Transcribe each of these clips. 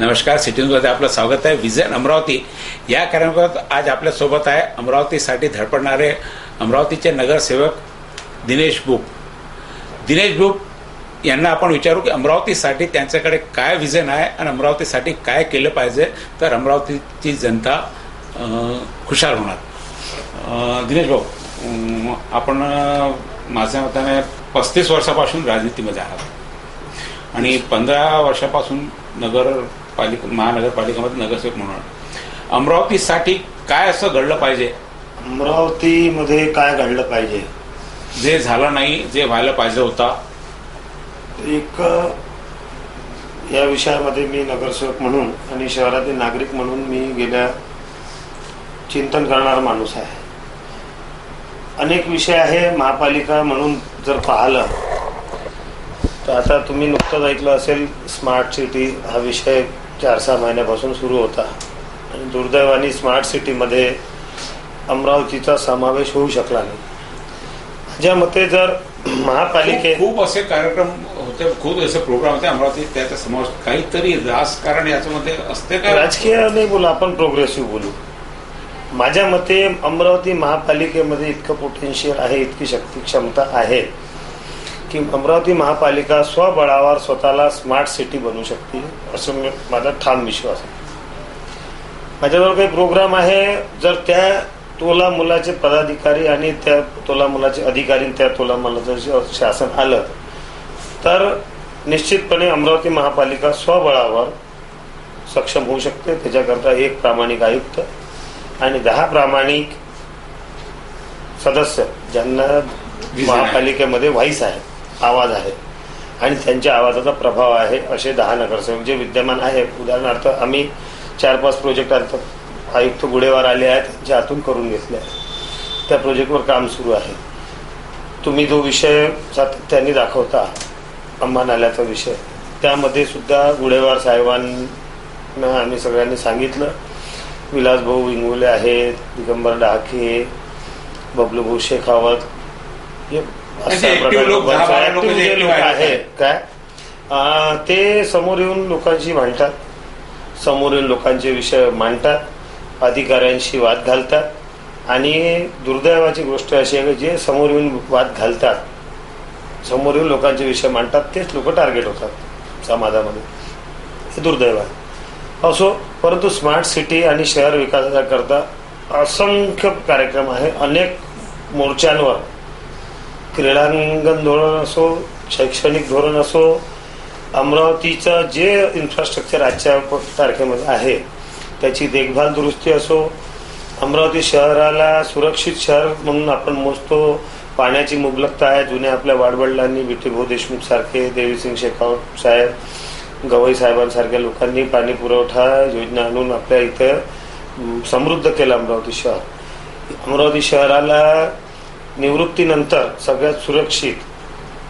नमस्कार, सिटी न्यूजमध्ये आपलं स्वागत आहे. विजन अमरावती या कार्यक्रमात आज आपल्यासोबत आहे अमरावतीसाठी धडपडणारे अमरावतीचे नगरसेवक दिनेश बुक यांना आपण विचारू की अमरावतीसाठी त्यांच्याकडे काय विजन आहे आणि अमरावतीसाठी काय केलं पाहिजे तर अमरावतीची जनता खुशाल होणार. दिनेश भाऊ, आपण माझ्या मताने 35 वर्षापासून राजनीतीमध्ये आहात आणि 15 वर्षापासून महानगरपालिकेमध्ये नगरसेवक म्हणून अमरावतीसाठी काय असं घडलं पाहिजे? अमरावतीमध्ये काय घडलं पाहिजे जे झालं नाही, जे व्हायला पाहिजे होता? एक या विषयामध्ये मी नगरसेवक म्हणून आणि शहरातील नागरिक म्हणून मी गेल्या चिंतन करणारा माणूस आहे. अनेक विषय आहे. महापालिका म्हणून जर पाहिलं तर आता तुम्ही नुकतंच ऐकलं असेल, स्मार्ट सिटी हा विषय 4-6 महिन्यापासून सुरू होता आणि दुर्दैवाने स्मार्ट सिटीमध्ये अमरावतीचा समावेश होऊ शकला नाही. माझ्या मते जर महापालिके खूप असे कार्यक्रम होते, खूप असे प्रोग्राम होते अमरावतीत, त्याचा समावेश काहीतरी राजकारण याच्यामध्ये असते का? राजकीय नाही बोलू आपण, प्रोग्रेसिव्ह बोलू. माझ्या मते अमरावती महापालिकेमध्ये इतकं पोटेन्शियल आहे, इतकी शक्ती क्षमता आहे की अमरावती महापालिका स्वबळावर स्वतःला स्मार्ट सिटी बनवू शकते, असं माझा ठाम विश्वास आहे. माझ्याजवळ काही प्रोग्राम आहे. जर त्या तोला मुलाचे पदाधिकारी आणि त्या तोला मुलाचे अधिकारी त्या तोला मुलाचं शासन आलं तर निश्चितपणे अमरावती महापालिका स्वबळावर सक्षम होऊ शकते. त्याच्याकरता 1 प्रामाणिक आयुक्त आणि 10 प्रामाणिक सदस्य ज्यांना महापालिकेमध्ये व्हाईस आहे, आवाज आहे आणि त्यांच्या आवाजाचा प्रभाव आहे, असे 10 नगरसेवक जे विद्यमान आहेत. उदाहरणार्थ आम्ही 4-5 प्रोजेक्ट आयुक्त गुडेवार आले आहेत, त्यांच्या हातून करून घेतले आहे. त्या प्रोजेक्टवर काम सुरू आहे. तुम्ही जो विषय सातत्याने दाखवता अंबा नाल्याचा विषय, त्यामध्ये सुद्धा गुडेवार साहेबांना आम्ही सगळ्यांनी सांगितलं. विलासभाऊ इंगोले आहेत, दिगंबर डाके, बबलूभाऊ शेखावत, लोक आहेत काय, ते समोर येऊन लोकांशी भांडतात, समोर येऊन लोकांचे विषय मांडतात, अधिकाऱ्यांशी वाद घालतात. आणि दुर्दैवाची गोष्ट अशी आहे की जे समोर येऊन वाद घालतात, समोर येऊन लोकांचे विषय मांडतात, तेच लोक टार्गेट होतात समाजामध्ये. हे दुर्दैव आहे. असो, परंतु स्मार्ट सिटी आणि शहर विकासाकरता असंख्य कार्यक्रम आहे. अनेक मोर्चांवर क्रीडांगण धोरण असो, शैक्षणिक धोरण असो, अमरावतीचं जे इन्फ्रास्ट्रक्चर आजच्या तारखेमध्ये आहे त्याची देखभाल दुरुस्ती असो, अमरावती शहराला सुरक्षित शहर म्हणून आपण मोजतो. पाण्याची मुबलकता आहे. जुन्या आपल्या वाडवडिलांनी विठ्ठलभाऊ देशमुख सारखे, देवीसिंग शेखावत साहेब, गवई साहेबांसारख्या लोकांनी पाणी पुरवठा योजना आणून आपल्या इथं समृद्ध केलं अमरावती शहर. अमरावती शहराला निवृत्तीनंतर सगळ्यात सुरक्षित,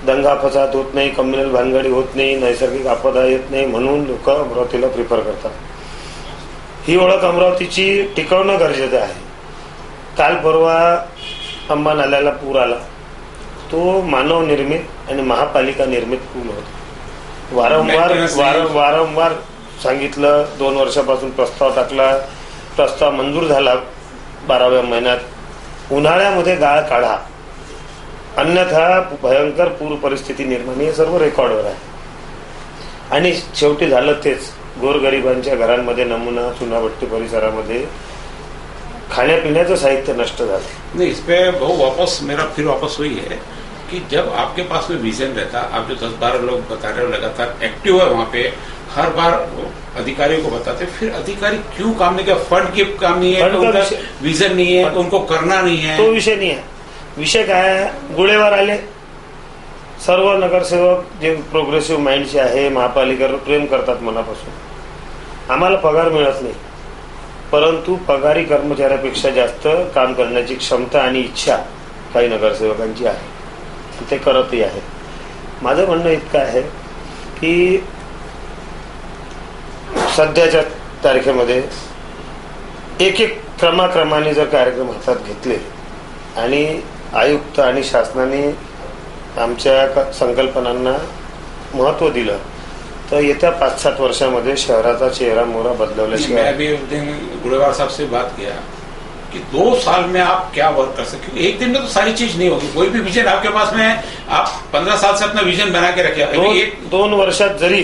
दंगा फसाद होत नाही, कम्युनल भानगडी होत नाही, नैसर्गिक आपदा येत नाही, म्हणून लोक अमरावतीला प्रिफर करतात. ही ओळख अमरावतीची टिकवणं गरजेचं आहे. काल परवा अंबा नाल्याला पूर आला. तो मानव निर्मित आणि महापालिका निर्मित पूल होता. वारंवार सांगितलं. 2 वर्षापासून प्रस्ताव टाकला, प्रस्ताव मंजूर झाला 12व्या महिन्यात. उन्हाळ्यामध्ये गाळ काढा, अन्यथा भयंकर पूर परिस्थिती निर्माण, हे सर्व रेकॉर्डवर आहे. आणि शेवटी झालं तेच. गोरगरिबांच्या घरांमध्ये, नमुना चुनाभट्टी परिसरामध्ये खाण्यापिण्याचं साहित्य नष्ट झालं. नहीं, इस पे बहु मेरा फिर वापस वही है कि जब आपके पास में विजन रहता, आप जो 10-12 लोग बता रहे हो लगातार एक्टिव है वहाँ पे, हर बार अधिकारियों को बताते, फिर अधिकारी क्यों काम नहीं किया? फंड की काम नहीं है, विजन नहीं है, उनको करना नहीं है, तो विषय नहीं है. विषय काय आहे, गुडेवार आले. सर्व नगरसेवक जे प्रोग्रेसिव्ह माइंडचे आहे, महापालिकेवर प्रेम करतात मनापासून. आम्हाला पगार मिळत नाही, परंतु पगारी कर्मचाऱ्यापेक्षा जास्त काम करण्याची क्षमता आणि इच्छा काही नगरसेवकांची आहे, ते करतही आहे. माझं म्हणणं इतकं आहे की सध्याच्या तारखेमध्ये एक क्रमाक्रमाने जर कार्यक्रम हातात घेतले आणि आयुक्त आणि शासनाने आमच्या संकल्पनांना महत्त्व दिलं तर येत्या 5-7 वर्षामध्ये शहराचा चेहरा मोहरा मैं बदलवल्याशिवाय अभी उस दिन गुड़ेवार साहब से बात किया कि 2 साल में आप क्या वर्क कर सकते, क्योंकि एक दिन में तो सारी चीज नहीं होगी। कोई भी विजन आपके पास में है, आप 15 साल से अपना विजन बना के रखे। अभी एक 2 वर्षात जरी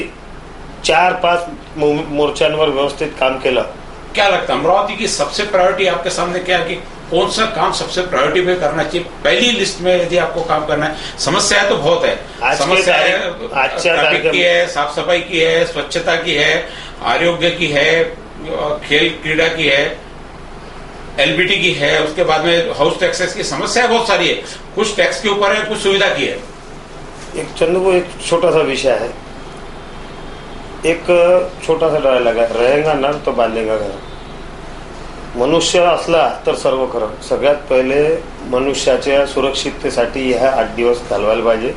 4-5 मोर्चांवर व्यवस्थित काम केलं, क्या लगता है अमरावती की सबसे प्रायोरिटी आपके सामने क्या है कि कौन सा काम सबसे प्रायोरिटी में करना चाहिए? पहली लिस्ट में यदि आपको काम करना है, समस्याएं तो बहुत है, आज के समस्या तारीख की है, साफ सफाई की है, स्वच्छता की है, आरोग्य की है, खेल क्रीड़ा की है, एलबीटी की है, उसके बाद में हाउस टैक्सेस की समस्या बहुत सारी है। कुछ टैक्स के ऊपर है, कुछ सुविधा की है। एक चंदू एक छोटा सा विषय आहे, एक छोटा सा डायलॉग आहे, रहेगा नर तो बांधेगा घर. मनुष्य असला तर सर्व खरं. सगळ्यात पहिले मनुष्याच्या सुरक्षिततेसाठी ह्या 8 दिवस घालवायला पाहिजे.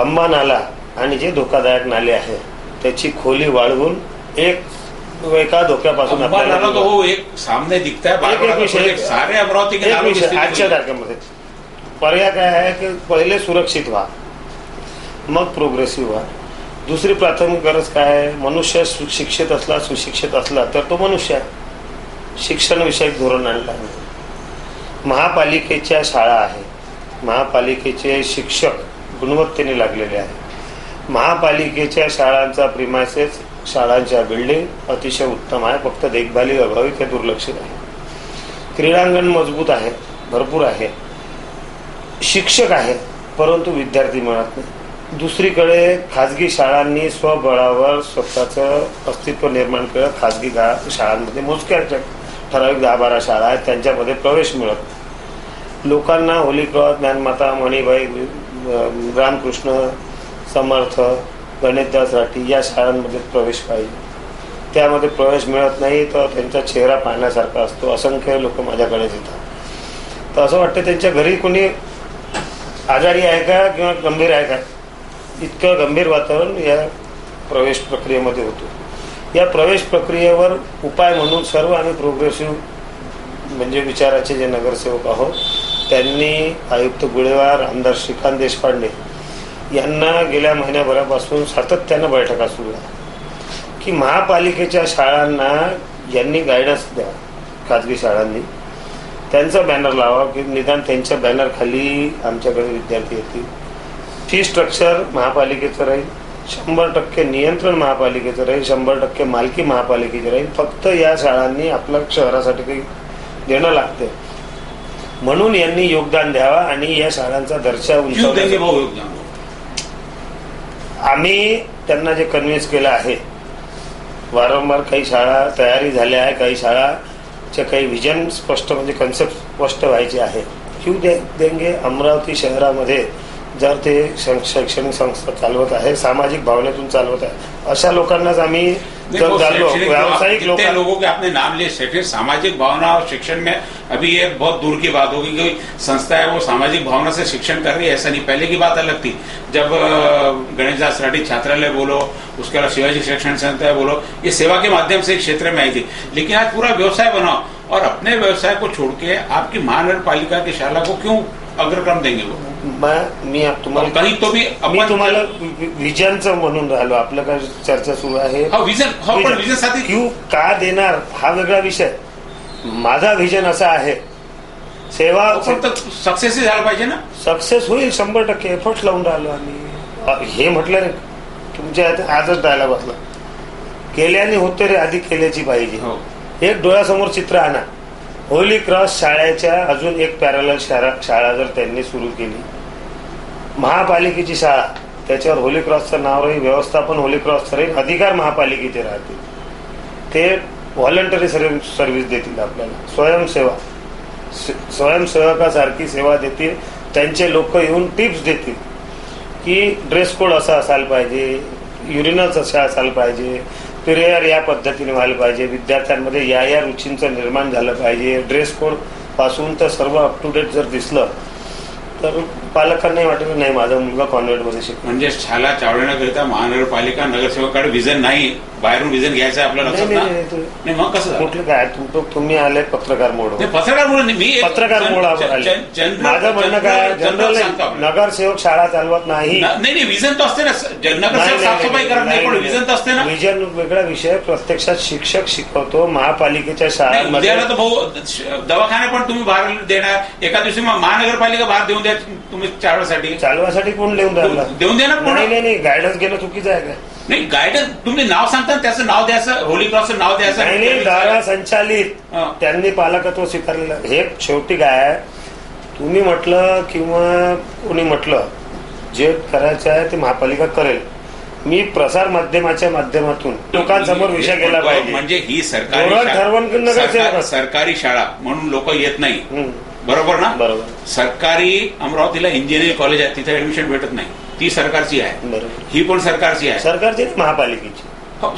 अंबा नाला आणि जे धोकादायक नाले आहे त्याची खोली वाढवून एका धोक्यापासून आपल्याला तो वो एक सामने दिखता है बार-बार, सारे अमरावती के नालों की आजच्या तारखेमध्ये पर्याय काय आहे की पहिले सुरक्षित व्हा, मग प्रोग्रेसिव्ह व्हा. दुसरी प्राथमिक गरज काय आहे, मनुष्य शिक्षित असला सुशिक्षित असला तर तो मनुष्य आहे. शिक्षण विषयक धोरण आणलं आहे. महापालिकेच्या शाळा आहे, महापालिकेचे शिक्षक गुणवत्तेने लागलेले आहे. महापालिकेच्या शाळांचा प्रिमायसेस, शाळांच्या बिल्डिंग अतिशय उत्तम आहे, फक्त देखभाली अभावी ते दुर्लक्षित आहे. क्रीडांगण मजबूत आहे, भरपूर आहे. शिक्षक आहे परंतु विद्यार्थी मिळत नाही. दुसरीकडे खाजगी शाळांनी स्वबळावर स्वतःचं अस्तित्व निर्माण केलं. खाजगी शाळांमध्ये मोजक्या ठराविक 10-12 शाळा आहेत, त्यांच्यामध्ये प्रवेश मिळत. लोकांना होली क्रॉस, ज्ञानमाता, मणिबाई, रामकृष्ण समर्थ, गणेशदास राठी या शाळांमध्ये प्रवेश पाहिजे. त्यामध्ये प्रवेश मिळत नाही तर त्यांचा चेहरा पाहण्यासारखा असतो. असंख्य लोक माझ्याकडेच येतात. तर असं वाटतं त्यांच्या घरी कोणी आजारी आहे का किंवा गंभीर आहे का, इतकं गंभीर वातावरण या प्रवेश प्रक्रियेमध्ये होतं. या प्रवेश प्रक्रियेवर उपाय म्हणून सर्व आम्ही प्रोग्रेसिव्ह म्हणजे विचाराचे जे नगरसेवक आहोत त्यांनी आयुक्त गुळेवार, आमदार श्रीकांत देशपांडे यांना गेल्या महिन्याभरापासून सातत्यानं बैठका सुरू आहे की महापालिकेच्या शाळांना यांनी गायडन्स द्या. खाजगी शाळांनी त्यांचा बॅनर लावा की निदान त्यांच्या बॅनर खाली आमच्याकडे विद्यार्थी येतील. फी स्ट्रक्चर महापालिकेचं राहील, 100% नियंत्रण महापालिकेचं राहील, 100% मालकी महापालिकेची राहील. फक्त या शाळांनी आपल्या शहरासाठी काही देणं लागते म्हणून यांनी योगदान द्यावा आणि या शाळांचा दर्जा उंचावण्यासाठी आम्ही त्यांना जे कन्व्हिन्स केलं आहे. वारंवार काही शाळा तयारी झाल्या आहे, काही शाळाचे काही विजन स्पष्ट म्हणजे कन्सेप्ट स्पष्ट व्हायचे आहे. क्यू देंगे. अमरावती शहरामध्ये जर ते शैक्षणिक संस्था चालवत आहे, सामाजिक भावनेतून चालवत आहे, अशा लोकांनाच आम्ही व्यावसायिक लोगों के आपने नाम लिए. शैक्षणिक सामाजिक भावना और शिक्षण में अभी ये बहुत दूर की बात होगी. कोई संस्था है वो सामाजिक भावना से शिक्षण कर रही है, ऐसा नहीं. पहले की बात अलग थी, जब गणेशदास राठी छात्रालय बोलो, उसके अलावा शिवाजी शिक्षण संस्था बोलो, ये सेवा के माध्यम से एक क्षेत्र में आई थी. लेकिन आज पूरा व्यवसाय बनाओ और अपने व्यवसाय को छोड़ के आपकी महानगर पालिका की शाला को क्यों अग्रक्रम देंगे वो? मी तुम्हाला कहीं तो भी मी तुम्हाला विजनचं म्हणून राहिलो. आपलं काय चर्चा सुरू आहे. विजन साठी क्यू का देणार हा वेगळा विषय. माझा विजन असा आहे, सेवा सक्सेस झाला पाहिजे ना. सक्सेस होईल 100% एफर्ट लावून राहिलो आम्ही. हे म्हटलं रे तुमच्या आजच डायलॉग बसला, केल्याने होते रे आधी केल्याची पाहिजे. एक डोळ्यासमोर चित्र आणा. होली क्रॉस शाळेच्या अजून एक पॅरलल शाळा जर त्यांनी सुरू केली, महापालिकेची शाळा, त्याच्यावर होली क्रॉसचं नाव राहील, व्यवस्थापन होली क्रॉसचं राहील, अधिकार महापालिकेचे राहतील. ते व्हॉलंटरी सर्व्हिस देतील आपल्याला, स्वयंसेवकासारखी सेवा देतील. त्यांचे लोक येऊन टिप्स देतील की ड्रेस कोड असा असायला पाहिजे, युरिनल्स अशा असायला पाहिजे, प्रेयर या पद्धतीने व्हायला पाहिजे, विद्यार्थ्यांमध्ये या रुचींचं निर्माण झालं पाहिजे. ड्रेस कोड पासून तर सर्व अप टू डेट जर दिसलं तर पालकांनाही वाटलं नाही माझा मुलगा कॉन्व्हेंटमध्ये शिकतो. म्हणजे शाळा चालवण्याकरिता महानगरपालिका नगरसेवकाकडे विजन नाही, बाहेरून विजन घ्यायचं आहे आपल्या लक्षात ना? नाही मग कसं झालं? कुठलं काय तुम्ही आले पत्रकार मोड. पत्रकार म्हणून मी पत्रकार मोडावर आले. माझं म्हणणं काय, जनरल नगरसेवक शाळा चालवत नाही. नाही विजन तर असते ना, नगरसेवक साफसफाई करत नाही पण विजन तर असते ना. विजन वेगळा विषय, प्रत्यक्षात शिक्षक शिकवतो महापालिकेच्या शाळांमध्ये. उद्याला तर भाऊ दवाखाने पण तुम्ही बाहेर देणार, एका दिवशी महानगरपालिका बाहेर देऊन द्या तुम्ही चालवासाठी कोण देऊन द्यायला देऊन द्या ना. नाही गायडन्स घेणं चुकीचं आहे का? नाही गायडन्स तुम्ही नाव सांगता त्याचं नाव द्यायचं, होली क्रॉसचं नाव द्यायचं. नाही दारा संचालित त्यांनी पालकत्व स्वीकारलेलं. हे शेवटी काय तुम्ही म्हटलं किंवा कोणी म्हटलं जे करायचं आहे ते महापालिका करेल. मी प्रसार माध्यमाच्या माध्यमातून लोकांसमोर विषय केला पाहिजे. म्हणजे ही सरकारी शाळा म्हणून लोक येत नाही, बरोबर ना? बरोबर. सरकारी अमरावतीला इंजिनिअरिंग कॉलेज आहे, तिथे ऍडमिशन भेटत नाही, ती सरकारची आहे. बरोबर. ही पण सरकारची आहे. सरकारची महापालिकेची.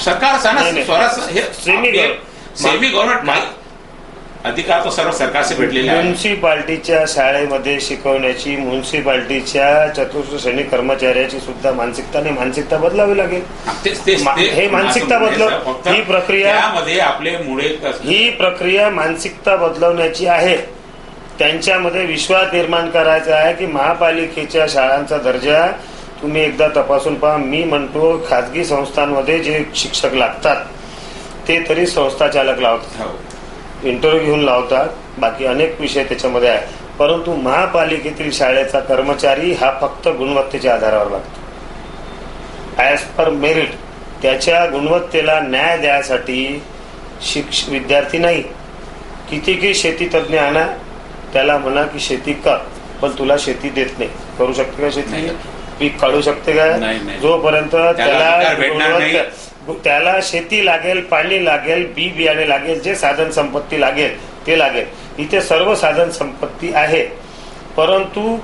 सरकार सेमी गव्हर्नमेंट अधिकार तो सर्व सरकारचे भेटलेले आहे. म्युन्सिपाल्टीच्या शाळेमध्ये शिकवण्याची म्युन्सिपाल्टीच्या चतुर्थ श्रेणी कर्मचाऱ्याची सुद्धा मानसिकता बदलावी लागेल. हे मानसिकता ही प्रक्रिया मानसिकता बदलवण्याची आहे. त्यांच्यामध्ये विश्वास निर्माण करायचा आहे की महापालिकेच्या शाळांचा दर्जा तुम्ही एकदा तपासून पहा. मी म्हणतो खाजगी संस्थांमध्ये जे शिक्षक लागतात ते तरी संस्था चालक लावतात, इंटरव्ह्यू घेऊन लावतात, बाकी अनेक विषय त्याच्यामध्ये आहे. परंतु महापालिकेतील शाळेचा कर्मचारी हा फक्त गुणवत्तेच्या आधारावर लागतो, ॲज पर मेरिट. त्याच्या गुणवत्तेला न्याय द्यायसाठी विद्यार्थी नाही. किती शेती तज्ज्ञ आणा, त्याला म्हणा की शेती कर, पण तुला शेती देत नाही. करू शकते का शेती? पीक काढू शकते का? जोपर्यंत त्याला शेती लागेल, पाणी लागेल, बी बियाणे लागेल, जे साधन संपत्ती लागेल ते लागेल. इथे सर्व साधन संपत्ती आहे, परंतु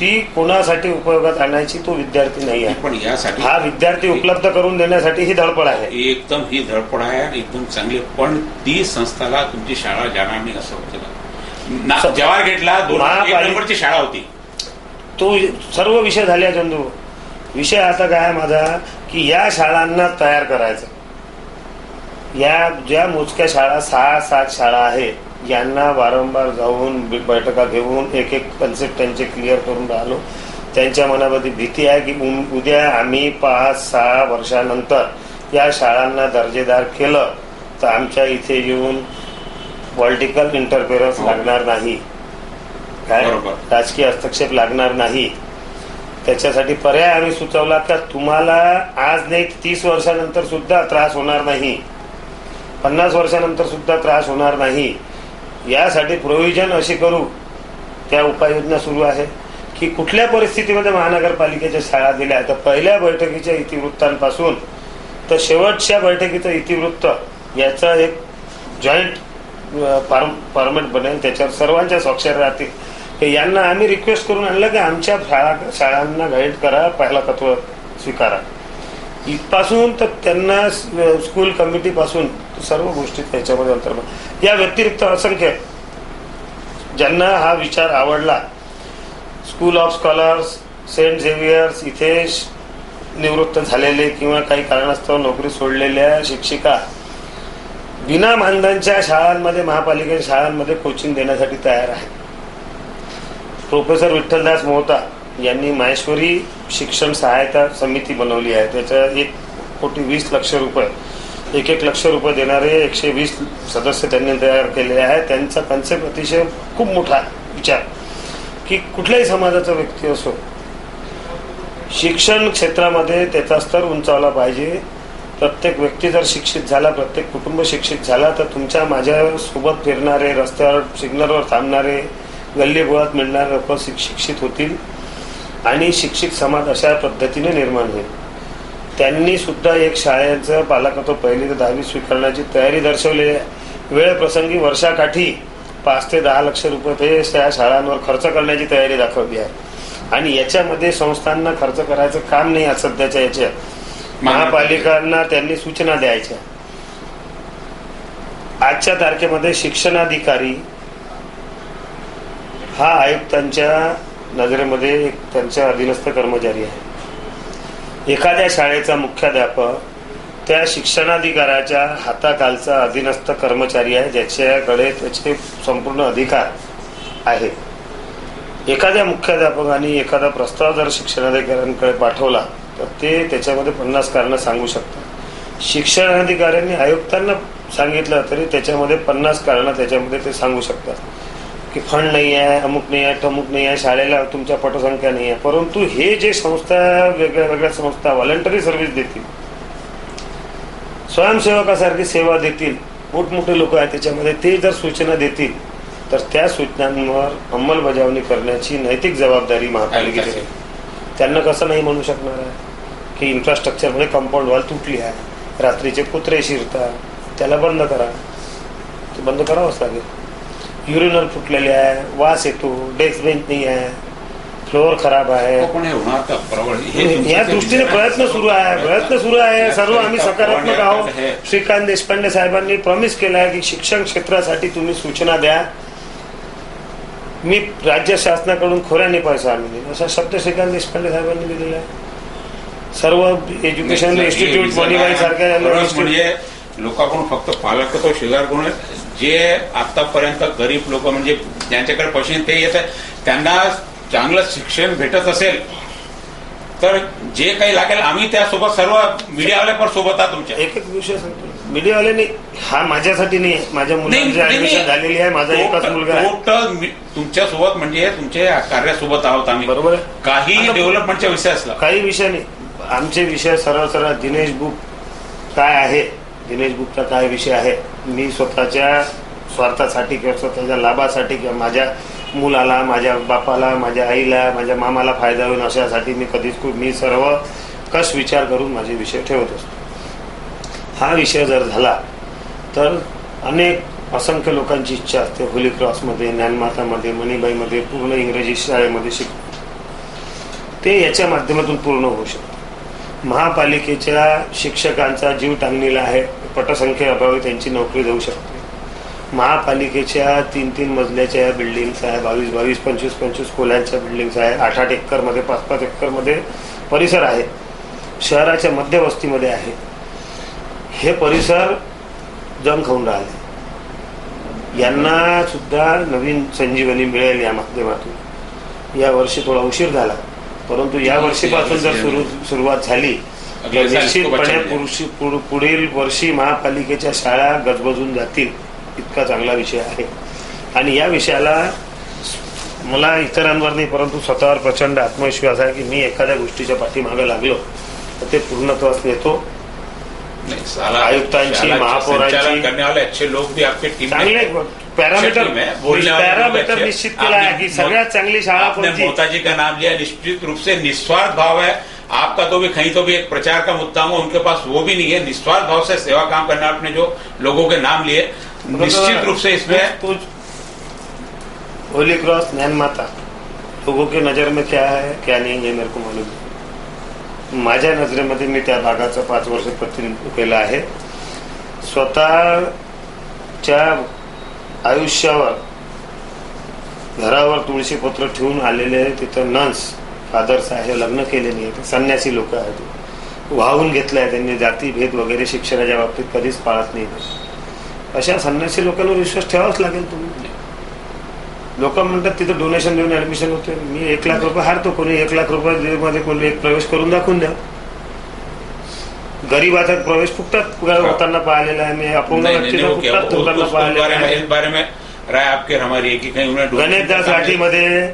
ती कोणासाठी उपयोगात आणायची तो विद्यार्थी नाही आहे. पण यासाठी हा विद्यार्थी उपलब्ध करून देण्यासाठी ही धडपड आहे. एकदम ही धडपड आहे आणि एकदम चांगली. पण ती संस्थाला तुमची शाळा जाणार नाही असं होतं का? जवाहर गेटला 2 नंबरची शाळा होती. तो सर्व विषय झाले चंदू. विषय आता काय माझा की या शाळांना तयार करायचं. या ज्या मोजक्या शाळा 6-7 शाळा आहेत, यांना वारंवार जाऊन बैठका घेऊन एक कन्सेप्ट त्यांचे क्लिअर करून राहिलो. त्यांच्या मनामध्ये भीती आहे की उद्या आम्ही 5-6 वर्षानंतर या शाळांना दर्जेदार केलं तर आमच्या इथे येऊन पॉलिटिकल इंटरफेरन्स लागणार नाही, काय राजकीय हस्तक्षेप लागणार नाही. त्याच्यासाठी पर्याय आम्ही सुचवला का तुम्हाला आज नाही 30 वर्षानंतर सुद्धा त्रास होणार नाही, 50 वर्षानंतर सुद्धा त्रास होणार नाही. यासाठी प्रोव्हिजन अशी करू, त्या उपाययोजना सुरू आहे की कुठल्या परिस्थितीमध्ये महानगरपालिकेच्या शाळा दिल्या तर पहिल्या बैठकीच्या इतिवृत्तांपासून तर शेवटच्या बैठकीचं इतिवृत्त याचं एक जॉईंट फॉर्मॅट बनेल. त्याच्यावर सर्वांच्या स्वाक्षरी राहतील. यांना आम्ही रिक्वेस्ट करून आणलं की आमच्या शाळांना गाईड करा, पहिला तत्व स्वीकारा. इथपासून तर त्यांना स्कूल कमिटी पासून सर्व गोष्टी त्याच्यामध्ये अंतर्गत. या व्यतिरिक्त असंख्य ज्यांना हा विचार आवडला, school of scholars, saint Xavier's इथे निवृत्त झालेले किंवा काही कारणास्तव नोकरी सोडलेल्या शिक्षिका बिना मानधनच्या शाळांमध्ये, महापालिकेच्या शाळांमध्ये कोचिंग देण्यासाठी तयार आहे. प्रोफेसर विठ्ठलदास मोहता यांनी माहेश्वरी शिक्षण सहायता समिती बनवली आहे. त्याच्या 1,20 लाख रुपये, 1 लाख रुपये देणारे 120 सदस्य त्यांनी तयार केलेले आहेत. त्यांचा कन्सेप्ट अतिशय खूप मोठा विचार की कुठल्याही समाजाचा व्यक्ती असो, शिक्षण क्षेत्रामध्ये त्याचा स्तर उंचावला पाहिजे. प्रत्येक व्यक्ती जर शिक्षित झाला, प्रत्येक कुटुंब शिक्षित झाला तर तुमच्या माझ्या सोबत फिरणारे, रस्त्यावर सिग्नलवर थांबणारे, गल्ली बोळात मिळणारे लोक शिक्षित होतील आणि शिक्षित समाज अशा पद्धतीने निर्माण होईल. त्यांनी सुद्धा एक शाळेचं पालकत्व 1ली ते 10वी स्वीकारण्याची तयारी दर्शवली आहे. वेळ प्रसंगी वर्षाकाठी 5 ते 10 लाख रुपये त्या शाळांवर खर्च करण्याची तयारी दाखवली आहे. आणि याच्यामध्ये संस्थांना खर्च करायचं काम नाही. सध्याच्या याच्या महापालिकांना त्यांनी सूचना द्यायच्या. आजच्या तारखेमध्ये शिक्षणाधिकारी हा आयुक्तांच्या नजरेमध्ये एक त्यांच्या अधीनस्थ कर्मचारी आहे. एखाद्या शाळेचा मुख्याध्यापक त्या शिक्षणाधिकाऱ्याच्या हाताखालचा अधीनस्थ कर्मचारी आहे, ज्याच्याकडे त्याचे संपूर्ण अधिकार आहे. एखाद्या मुख्याध्यापकाने एखादा प्रस्ताव जर शिक्षणाधिकाऱ्यांकडे पाठवला तर ते त्याच्यामध्ये 50 कारणं सांगू शकतात. शिक्षणाधिकाऱ्यांनी आयुक्तांना सांगितलं तरी त्याच्यामध्ये 50 कारणं त्याच्यामध्ये ते सांगू शकतात की फंड नाही आहे, अमुक नाही आहे, तमुक नाही आहे, शाळेला तुमच्या पटसंख्या नाही आहे. परंतु हे जे संस्था वेगळ्या वेगळ्या संस्था व्हॉलंटरी सर्व्हिस देतील, स्वयंसेवकासारखी सेवा देतील, मोठमोठे लोक आहेत त्याच्यामध्ये, ते जर सूचना देतील तर त्या सूचनांवर अंमलबजावणी करण्याची नैतिक जबाबदारी महापालिकेची आहे. त्यांना कसं नाही म्हणू शकणार आहे की इन्फ्रास्ट्रक्चरमध्ये कंपाऊंड वॉल तुटली आहे, रात्रीचे कुत्रे शिरतात, त्याला बंद करा. ते बंद करावंच लागेल. युरिनल फुटलेले आहे, वास येतो, डेस्क बेंच नाही आहे, फ्लोअर खराब आहे. या दृष्टीने प्रयत्न सुरू आहे. सर्व आम्ही सकारात्मक आहोत. श्रीकांत देशपांडे साहेबांनी प्रॉमिस केला आहे की शिक्षण क्षेत्रासाठी तुम्ही सूचना द्या, मी राज्य शासनाकडून खोऱ्याने पैसा आणून असा शब्द श्रीकांत देशपांडे साहेबांनी दिलेला आहे. सर्व एज्युकेशन इन्स्टिट्यूट मणिबाई सारख्या म्हणजे लोकांकडून फक्त पालकत्व स्वीकार करून जे आतापर्यंत गरीब लोक म्हणजे ज्यांच्याकडे पैसे ते येत त्यांना चांगलं शिक्षण भेटत असेल तर जे काही लागेल आम्ही त्यासोबत सर्व मीडियावाले पण सोबत आहात तुमच्या. एक विषय सांगतो, मीडियावाल्याने हा माझ्यासाठी नाही, माझ्या मुलांची ऍडमिशन झालेली आहे, माझा एकच मुलगा आहे. टोटल तुमच्या सोबत म्हणजे तुमच्या कार्यासोबत आहोत आम्ही. बरोबर आहे. काही डेव्हलपमेंटचा विषय असला काही विषय नाही. आमचे विषय सरळ दिनेश बुक काय आहे, दिनेश बुकचा काय विषय आहे, मी स्वतःच्या स्वार्थासाठी किंवा स्वतःच्या लाभासाठी किंवा माझ्या मुलाला, माझ्या बापाला, माझ्या आईला, माझ्या मामाला फायदा होईल अशासाठी मी सर्व कश विचार करून माझे विषय ठेवत असतो. हा विषय जर झाला तर असंख्य लोकांची इच्छा असते होली क्रॉसमध्ये, ज्ञानमातामध्ये, मणिबाईमध्ये, पूर्ण इंग्रजी शाळेमध्ये ते याच्या माध्यमातून पूर्ण होऊ शकतं. महापालिकेच्या शिक्षकांचा जीव टांगलेला आहे, पटसंख्ये अभावी त्यांची नोकरी जाऊ शकते. महापालिकेच्या 3-3 मजल्याच्या या बिल्डिंग्स आहे, 22-22, 25-25 खोल्यांच्या बिल्डिंग्स आहे, 8-8 एकरमध्ये, 5-5 एकरमध्ये परिसर आहे, शहराच्या मध्यवस्तीमध्ये आहे. हे परिसर जम खाऊन राहिले. यांना सुद्धा नवीन संजीवनी मिळेल या माध्यमातून. या वर्षी थोडा उशीर झाला, परंतु या वर्षीपासून जर सुरुवात झाली तर निश्चितपणे पुढील वर्षी महापालिकेच्या शाळा गजबजून जातील. इतका चांगला विषय आहे आणि या विषयाला मला इतरांवर नाही परंतु स्वतःवर प्रचंड आत्मविश्वास आहे की मी एखाद्या गोष्टीच्या पाठीमागे लागलो तर ते पूर्णत्वास नेतो. आयुक्तांची, महापौरांची करने वाले अच्छे लोग भी आपके टीम चांगले पैरामीटर निश्चित केला है कि सगळ्यात चांगली शाळा कोणती. मोताजी का नाम लिया, निश्चित रूप से निस्वार्थ भाव है आपका. तो भी कहीं तो भी एक प्रचार का मुद्दा हो, उनके पास वो भी नहीं है. निस्वार्थ भाव से सेवा काम करना, आपने जो लोगों के नाम लिए निश्चित रूप से इसमें होली क्रॉस, ज्ञान माता लोगों की नजर में क्या है क्या नहीं है मेरे को मालूम नहीं. माझ्या नजरेमध्ये मी त्या भागाचं 5 वर्ष प्रतिनिधित्व केलं आहे. स्वतःच्या आयुष्यावर घरावर तुळशीपत्र ठेवून आलेले तिथं नन्स फादर्स आहे, लग्न केले नाही, संन्यासी लोक आहेत, वाहून घेतलाय त्यांनी, जातीभेद वगैरे शिक्षणाच्या बाबतीत कधीच पाळत नाही. अशा संन्यासी लोकांवर विश्वास ठेवावाच लागेल. तुम्ही लोक म्हणतात तिथं डोनेशन देऊन ऍडमिशन होते. मी 1 लाख रुपये हारतो, कोणी 1 लाख रुपये मध्ये कोणी एक प्रवेश करून दाखवून द्या. गरीबाचा प्रवेश फुकटात होताना पाहिलेला आहे मी. अपंग व्यक्तीला फुकटात होताना पाहिलेला आहे. गणेशदास लाठीमध्ये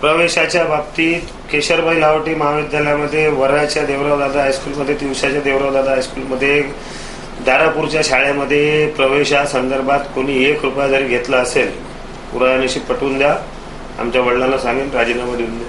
प्रवेशाच्या बाबतीत केशरबाई लाहोटी महाविद्यालयामध्ये, वऱ्हाच्या देवराव दादा हायस्कूलमध्ये, तिवसाच्या देवराव दादा हायस्कूलमध्ये, दारापूरच्या शाळेमध्ये प्रवेशासंदर्भात कोणी 1 रुपया जरी घेतला असेल पुराव्यानिशी पटवून द्या. आमच्या वडिलांना सांगेन राजीनामा देऊन द्या.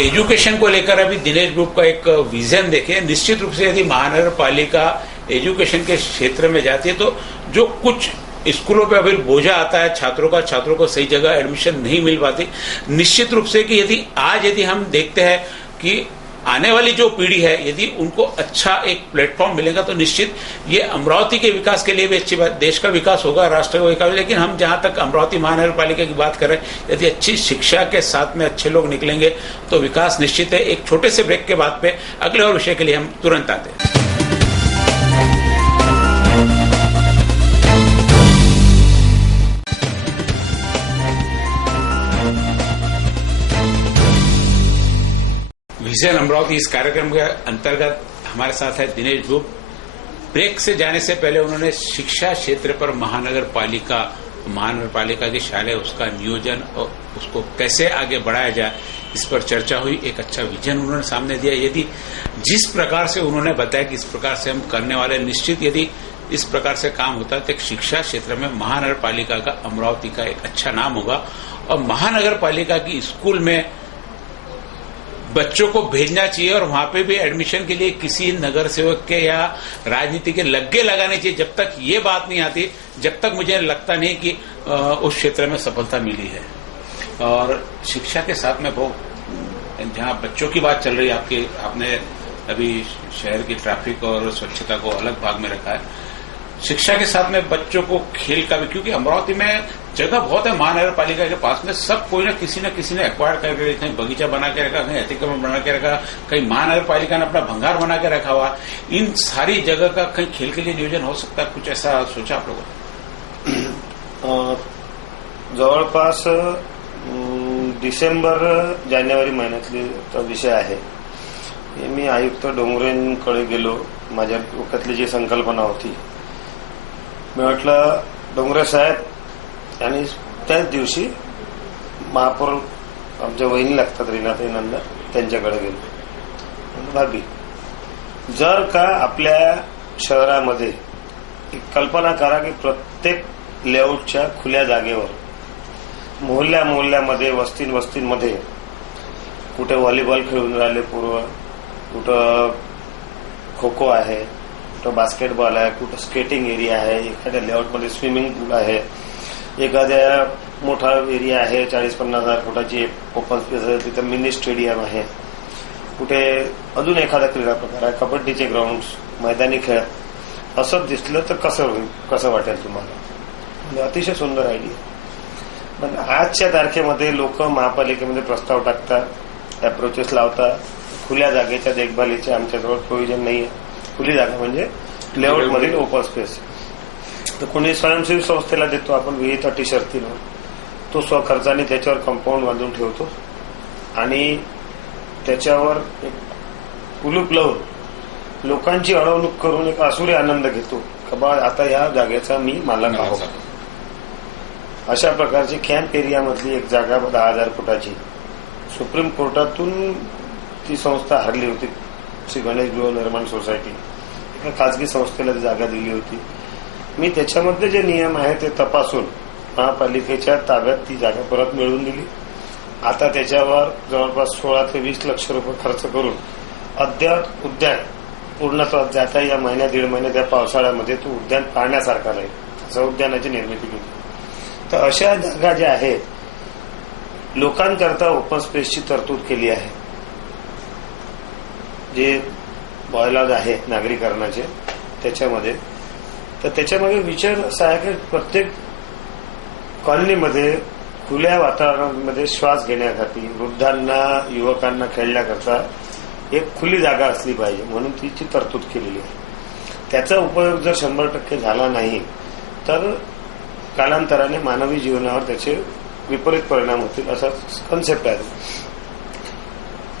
एजुकेशन को लेकर अभी दिनेश ग्रुप का एक विजन देखिए. निश्चित रूप से यदि महानगर पालिका एजुकेशन के क्षेत्र में जाती है तो जो कुछ स्कूलों पे अभी बोझा आता है छात्रों को सही जगह एडमिशन नहीं मिल पाती. निश्चित रूप से कि यदि हम देखते हैं कि आने वाली जो पीढ़ी है यदि उनको अच्छा एक प्लेटफॉर्म मिलेगा तो निश्चित ये अमरावती के विकास के लिए भी अच्छी बात, देश का विकास होगा, राष्ट्र का विकास। लेकिन हम जहां तक अमरावती महानगर पालिका की बात कर रहे हैं, यदि अच्छी शिक्षा के साथ में अच्छे लोग निकलेंगे तो विकास निश्चित है। एक छोटे से ब्रेक के बाद पे अगले और विषय के लिए हम तुरंत आते हैं। विजन अमरावती इस कार्यक्रम के अंतर्गत हमारे साथ है दिनेश बुब। ब्रेक से जाने से पहले उन्होंने शिक्षा क्षेत्र पर महानगर पालिका की शाले उसका नियोजन और उसको कैसे आगे बढ़ाया जाए इस पर चर्चा हुई। एक अच्छा विजन उन्होंने सामने दिया। यदि जिस प्रकार से उन्होंने बताया कि इस प्रकार से हम करने वाले, निश्चित यदि इस प्रकार से काम होता है तो शिक्षा क्षेत्र में महानगर पालिका का, अमरावती का एक अच्छा नाम होगा। और महानगर पालिका की स्कूल में बच्चों को भेजना चाहिए और वहां पे भी एडमिशन के लिए किसी नगर सेवक के या राजनीति के लग्गे लगाने चाहिए। जब तक ये बात नहीं आती, जब तक मुझे लगता नहीं कि उस क्षेत्र में सफलता मिली है। और शिक्षा के साथ में वो जहां बच्चों की बात चल रही है, आपने अभी शहर की ट्रैफिक और स्वच्छता को अलग भाग में रखा है। शिक्षा के साथ में बच्चों को खेल का भी, क्योंकि अमरावती में जगह बहुत है महानगर पालिका के पास में, सब कोई ना किसी ने एक्वायर करके, कहीं बगीचा बना के रखा, कहीं अतिक्रमण बना के रखा, कहीं महानगर पालिका ने अपना भंगार बना के रखा हुआ। इन सारी जगह का कहीं खेल के लिए नियोजन हो सकता है, कुछ ऐसा सोचा आप लोगों? जवळपास डिसेंबर जानेवारी महिन्यातला विषय आहे। मी आयुक्त डोंगरेंकडे गेलो, माझ्या डोक्यातली जी संकल्पना होती, मी म्हटलं डोंगरे साहेब, आणि त्याच दिवशी महापौर आमच्या वहिनी लागतात रीनाताई नंदा, त्यांच्याकडे गेलो। भाभी, जर का आपल्या शहरामध्ये एक कल्पना करा की प्रत्येक लेआउटच्या खुल्या जागेवर, मोहल्ल्यामध्ये, वस्तींमध्ये कुठे व्हॉलीबॉल खेळून राहिले पूर्व, कुठं खो खो आहे, कुठं बास्केटबॉल आहे, कुठं स्केटिंग एरिया आहे, एखाद्या लेआउटमध्ये स्विमिंग पूल आहे, एखाद्या मोठा एरिया आहे 40-50 फुटाची ओपन स्पेस आहे, तिथं मिनी स्टेडियम आहे, कुठे अजून एखादा क्रीडा प्रकार आहे, कबड्डीचे ग्राउंड, मैदानी खेळ, असं दिसलं तर कसं वाटेल तुम्हाला? म्हणजे अतिशय सुंदर आयडिया। पण आजच्या तारखेमध्ये लोक महापालिकेमध्ये प्रस्ताव टाकतात, अप्रोचेस लावतात, खुल्या जागेच्या देखभालीचे आमच्याजवळ प्रोव्हिजन नाहीये। खुली जागा म्हणजे लेआउट मधील ओपन स्पेस, तर कोणी स्वयंसेवी संस्थेला देतो आपण विहित अटी शर्तीनं, तो स्वखर्चाने त्याच्यावर कंपाऊंड बांधून ठेवतो आणि त्याच्यावर एक कुलूप लावून लोकांची अडवणूक करून एक आसुरी आनंद घेतो की बा आता या जागेचा मी मालक आहोत। अशा प्रकारची कॅम्प एरियामधली एक जागा 10,000 फुटाची सुप्रीम कोर्टातून ती संस्था हरली होती, श्री गणेश गृहनिर्माण सोसायटी, एका खाजगी संस्थेला ती जागा दिली होती। मी त्याच्यामध्ये जे नियम आहे ते तपासून महापालिकेच्या ताब्यात ती जागा परत मिळवून दिली। आता त्याच्यावर जवळपास 16 ते 20 लक्ष रुपये खर्च करून अद्याप उद्यान पूर्णत्वात जाता या महिन्या 1.5 महिन्यात त्या पावसाळ्यामध्ये तो उद्यान पाहण्यासारखा राहील, असं उद्यानाची निर्मिती केली। तर अशा जागा ज्या आहेत, लोकांकरता ओपन स्पेसची तरतूद केली आहे, जे बॉयलॉज आहे नागरीकरणाचे त्याच्यामध्ये, तर त्याच्यामध्ये विचार असा आहे की प्रत्येक कॉलनीमध्ये खुल्या वातावरणामध्ये श्वास घेण्यासाठी, वृद्धांना, युवकांना खेळण्याकरता एक खुली जागा असली पाहिजे, म्हणून तिची तरतूद केलेली आहे। त्याचा उपयोग जर 100% झाला नाही तर कालांतराने मानवी जीवनावर त्याचे विपरीत परिणाम होतील, असा कन्सेप्ट आहे।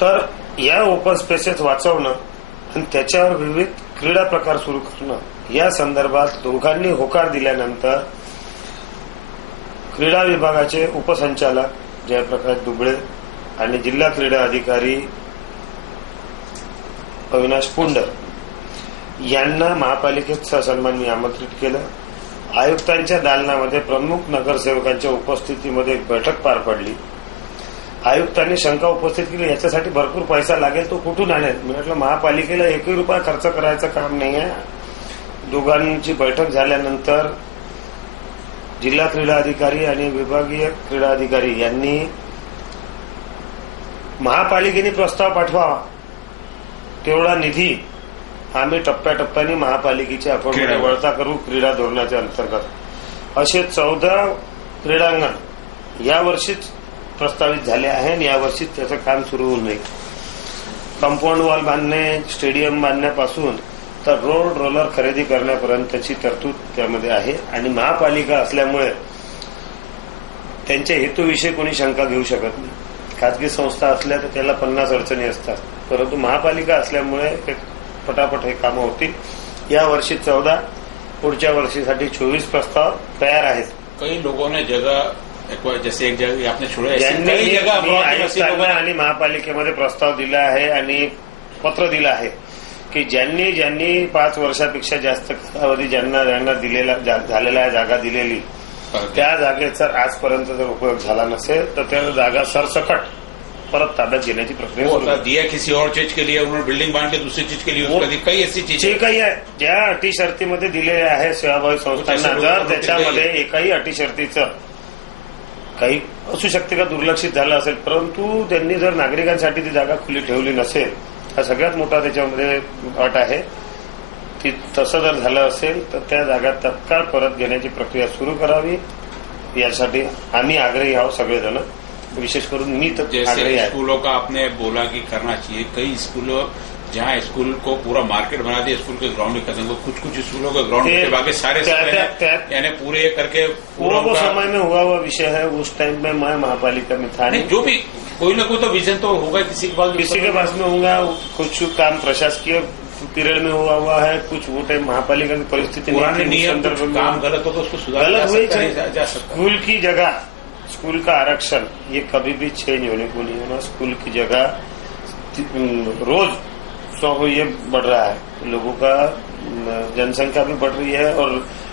तर या ओपन स्पेसेस वाचवणं आणि त्याच्यावर विविध क्रीडा प्रकार सुरू करणं, या संदर्भात दोघांनी होकार दिल्यानंतर क्रीडा विभागाचे उपसंचालक जयप्रकाश दुबळे आणि जिल्हा क्रीडा अधिकारी अविनाश पुंडर यांना महापालिकेत सन्मान मी आमंत्रित केलं। आयुक्तांच्या दालनामध्ये प्रमुख नगरसेवकांच्या उपस्थितीमध्ये एक बैठक पार पडली। आयुक्तांनी शंका उपस्थित केली, याच्यासाठी भरपूर पैसा लागेल, तो कुठून आणेल? मी म्हटलं महापालिकेला 1 रुपया खर्च करायचं काम नाही आहे। दोघांची बैठक झाल्यानंतर जिल्हा क्रीडा अधिकारी आणि विभागीय क्रीडा अधिकारी यांनी महापालिकेने प्रस्ताव पाठवावा तेवढा निधी आम्ही टप्प्याटप्प्याने महापालिकेच्या अकाउंटमध्ये क्रीडा. वळता करू क्रीडा धोरणाच्या अंतर्गत. असे 14 क्रीडांगण यावर्षीच प्रस्तावित झाले आहे आणि यावर्षीच त्याचं काम सुरू होऊ नये. कंपाऊंड वॉल बांधणे, स्टेडियम बांधण्यापासून तर रोड रोलर खरेदी करण्यापर्यंतची तरतूद त्यामध्ये आहे. आणि महापालिका असल्यामुळे त्यांच्या हेतूविषयी कोणी शंका घेऊ शकत नाही. खाजगी संस्था असल्या तर त्याला 50 अडचणी असतात, परंतु महापालिका असल्यामुळे पटापट हे कामं होतील. या वर्षी 14, पुढच्या वर्षीसाठी 24 प्रस्ताव तयार आहेत. कई लोगों ने जगह जैसे एक जगह आपने छोड़ा ऐसी ज्यांनी कई जगह मी अमरावती में ऐसी आयुक्तांना लोगों ने- आणि महापालिकेमध्ये प्रस्ताव दिला आहे आणि पत्र दिलं आहे की ज्यांनी 5 वर्षापेक्षा जास्त कालावधी ज्यांना दिलेला झालेला आहे जागा दिलेली, त्या जागेचा आजपर्यंत जर उपयोग झाला नसेल तर त्या जागा सरसकट परत ताब्यात घेण्याची प्रक्रिया वो सुरू होता आहे. दिया किसी और चीज के लिए, उन्होंने बिल्डिंग बांध ली दूसरी चीज के लिए यूज कर दी. कई ऐसी चीजें जे काही आहे ज्या अटी शर्तीमध्ये दिलेल्या आहे सेवाभावी संस्थांना, त्याच्या जर लोक- त्याच्यामध्ये एकही अटी शर्तीचं काही असू शकते का दुर्लक्षित झालं असेल, परंतु त्यांनी जर नागरिकांसाठी ती जागा खुली ठेवली नसेल, हा सगळ्यात मोठा त्याच्यामध्ये अट आहे. ती तसं जर झालं असेल तर त्या जागा तत्काळ परत घेण्याची प्रक्रिया सुरू करावी. यासाठी आम्ही आग्रही आहोत सगळेजण, विशेष करून मी तर आग्रही जैसे आहे. स्कूलों का आपने बोला कि करना चाहिए. कई स्कूलों जहाँ स्कूल को पूरा मार्केट बना दिया, स्कूल के ग्राउंड ही खत्म, कुछ स्कूलों के ग्राउंड ते- के बाकी सारे त्या- यानी पूरे करके पूरा वो उनका- समय में हुआ विषय है. उस टाइम में मैं महापालिका में था नहीं, जो भी कोई ना कोई तो विजन तो होगा किसी के पास. किसी के पास में होगा. कुछ काम प्रशासकीय पीरियड में हुआ है, कुछ वो टाइम महापालिका की परिस्थिति नहीं पुराने थी, उस नियम संदर्भ कुछ में काम गलत हो तो उसको सुधारा गलत जा हुई सकता है, चाहिए. जा सकता है. स्कूल की जगह, स्कूल का आरक्षण ये कभी भी चेंज होने को नहीं होना. स्कूल की जगह रोज ये बढ़ रहा है, लोगों का जनसंख्या भी बढ़ रही है और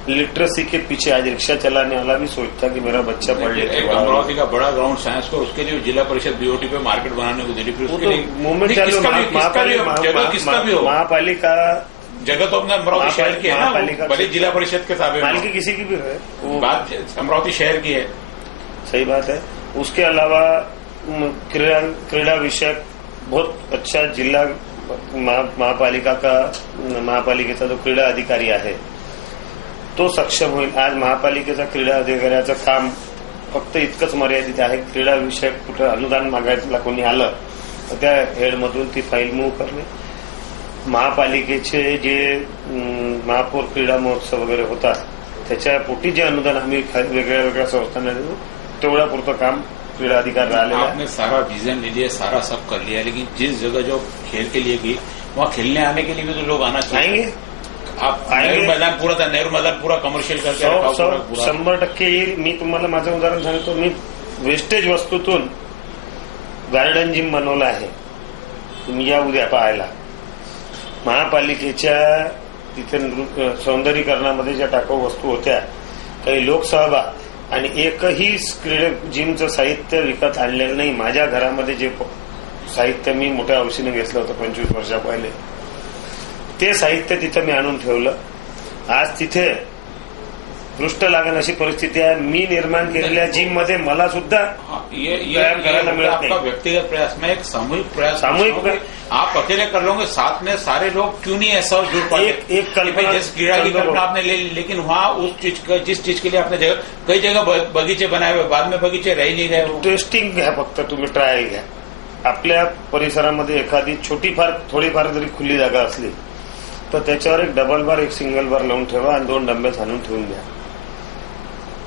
लिटरेसी के पीछे आज रिक्शा चलाने वाला भी सोचता कि मेरा बच्चा पढ़ एक लिखे. अमरावती का बड़ा ग्राउंड साइंस को उसके लिए जिला परिषद बीओटी पे मार्केट बनाने को दिली, फिर वो उसके तो लिए मूवमेंट नहीं, चालू किसका भी हो, जगह किसका भी हो, महापालिका जगह तो अपने अमरावती शहर की है ना, महापालिका वो भले जिला परिषद के ताबे में मालिकी हो. किसी की भी है, वो बात अमरावती शहर की है. सही बात है. उसके अलावा क्रीड़ा विषयक बहुत अच्छा जिला महापालिकेचा जो क्रीडा अधिकारी आहे तो सक्षम होईल. आज महापालिकेचा क्रीडा अधिकाऱ्याचं काम फक्त इतकंच मर्यादित आहे. क्रीडा विषयक कुठं अनुदान मागायला कोणी आलं तर त्या हेडमधून ती फाईल मूव्ह करणे. महापालिकेचे जे महापौर क्रीडा महोत्सव वगैरे होतात त्याच्या पोटी जे अनुदान आम्ही वेगळ्या वेगळ्या संस्थांना देतो तेवढ्या पुरतं काम क्रीडा अधिकारी राहिलेला आहे. आपने सारा विजन ले लिया, सारा सब कर लिया, लेकिन जिस जगह जो खेल के लिए गई वहाँ खेलने आने के लिए भी तो लोग आना चाहिए. आएंगे आप आएंगे. नेहरू मैदान पूरा था, नेहरू मैदान पूरा कमर्शियल करके रखा पूरा पूरा. 100% येईल. मी तुम्हाला माझं उदाहरण सांगतो. मी वेस्टेज वस्तूतून गार्डन जिम बनवलं आहे. तुम्ही या उद्या पाहायला. महापालिकेच्या तिथे सौंदर्यीकरणामध्ये ज्या टाकाऊ वस्तू होत्या काही लोकसहभाग आणि एकही क्रीडा जिमचं साहित्य विकत आणलेलं नाही. माझ्या घरामध्ये जे साहित्य मी मोठ्या हौशीने घेतलं होतं 25 वर्षा पहिले ते साहित्य तिथं मी आणून ठेवलं. आज तिथे दृष्ट लागण अशी परिस्थिती आहे. मी निर्माण केलेल्या जिम मध्ये मला सुद्धा हाँ, ये व्यायाम करायला मिळत आपका नाही. व्यक्तिगत प्रयास में एक सामूहिक प्रयास. सामूहिक होगा. आप अकेले कर लोगे, साथ में सारे लोग क्यों नहीं ऐसा जुड़ पाते. एक कल्पना- जिस क्रीड़ा की कल्पना आपने ले ली, लेकिन वहाँ उस चीज का जिस चीज के लिए आपने जगह कई जगह बगीचे बनाए हुए, बाद में बगीचे रह नहीं रहे. वो टेस्टिंग घ्या, फक्त तुम्ही ट्रायल घ्या. आपल्या परिसरामध्ये एखादी थोडीफार जरी खुली जागा असली तर त्याच्यावर एक डबल बार एक सिंगल बार लावून ठेवा आणि 2 डंबे आणून ठेवून द्या.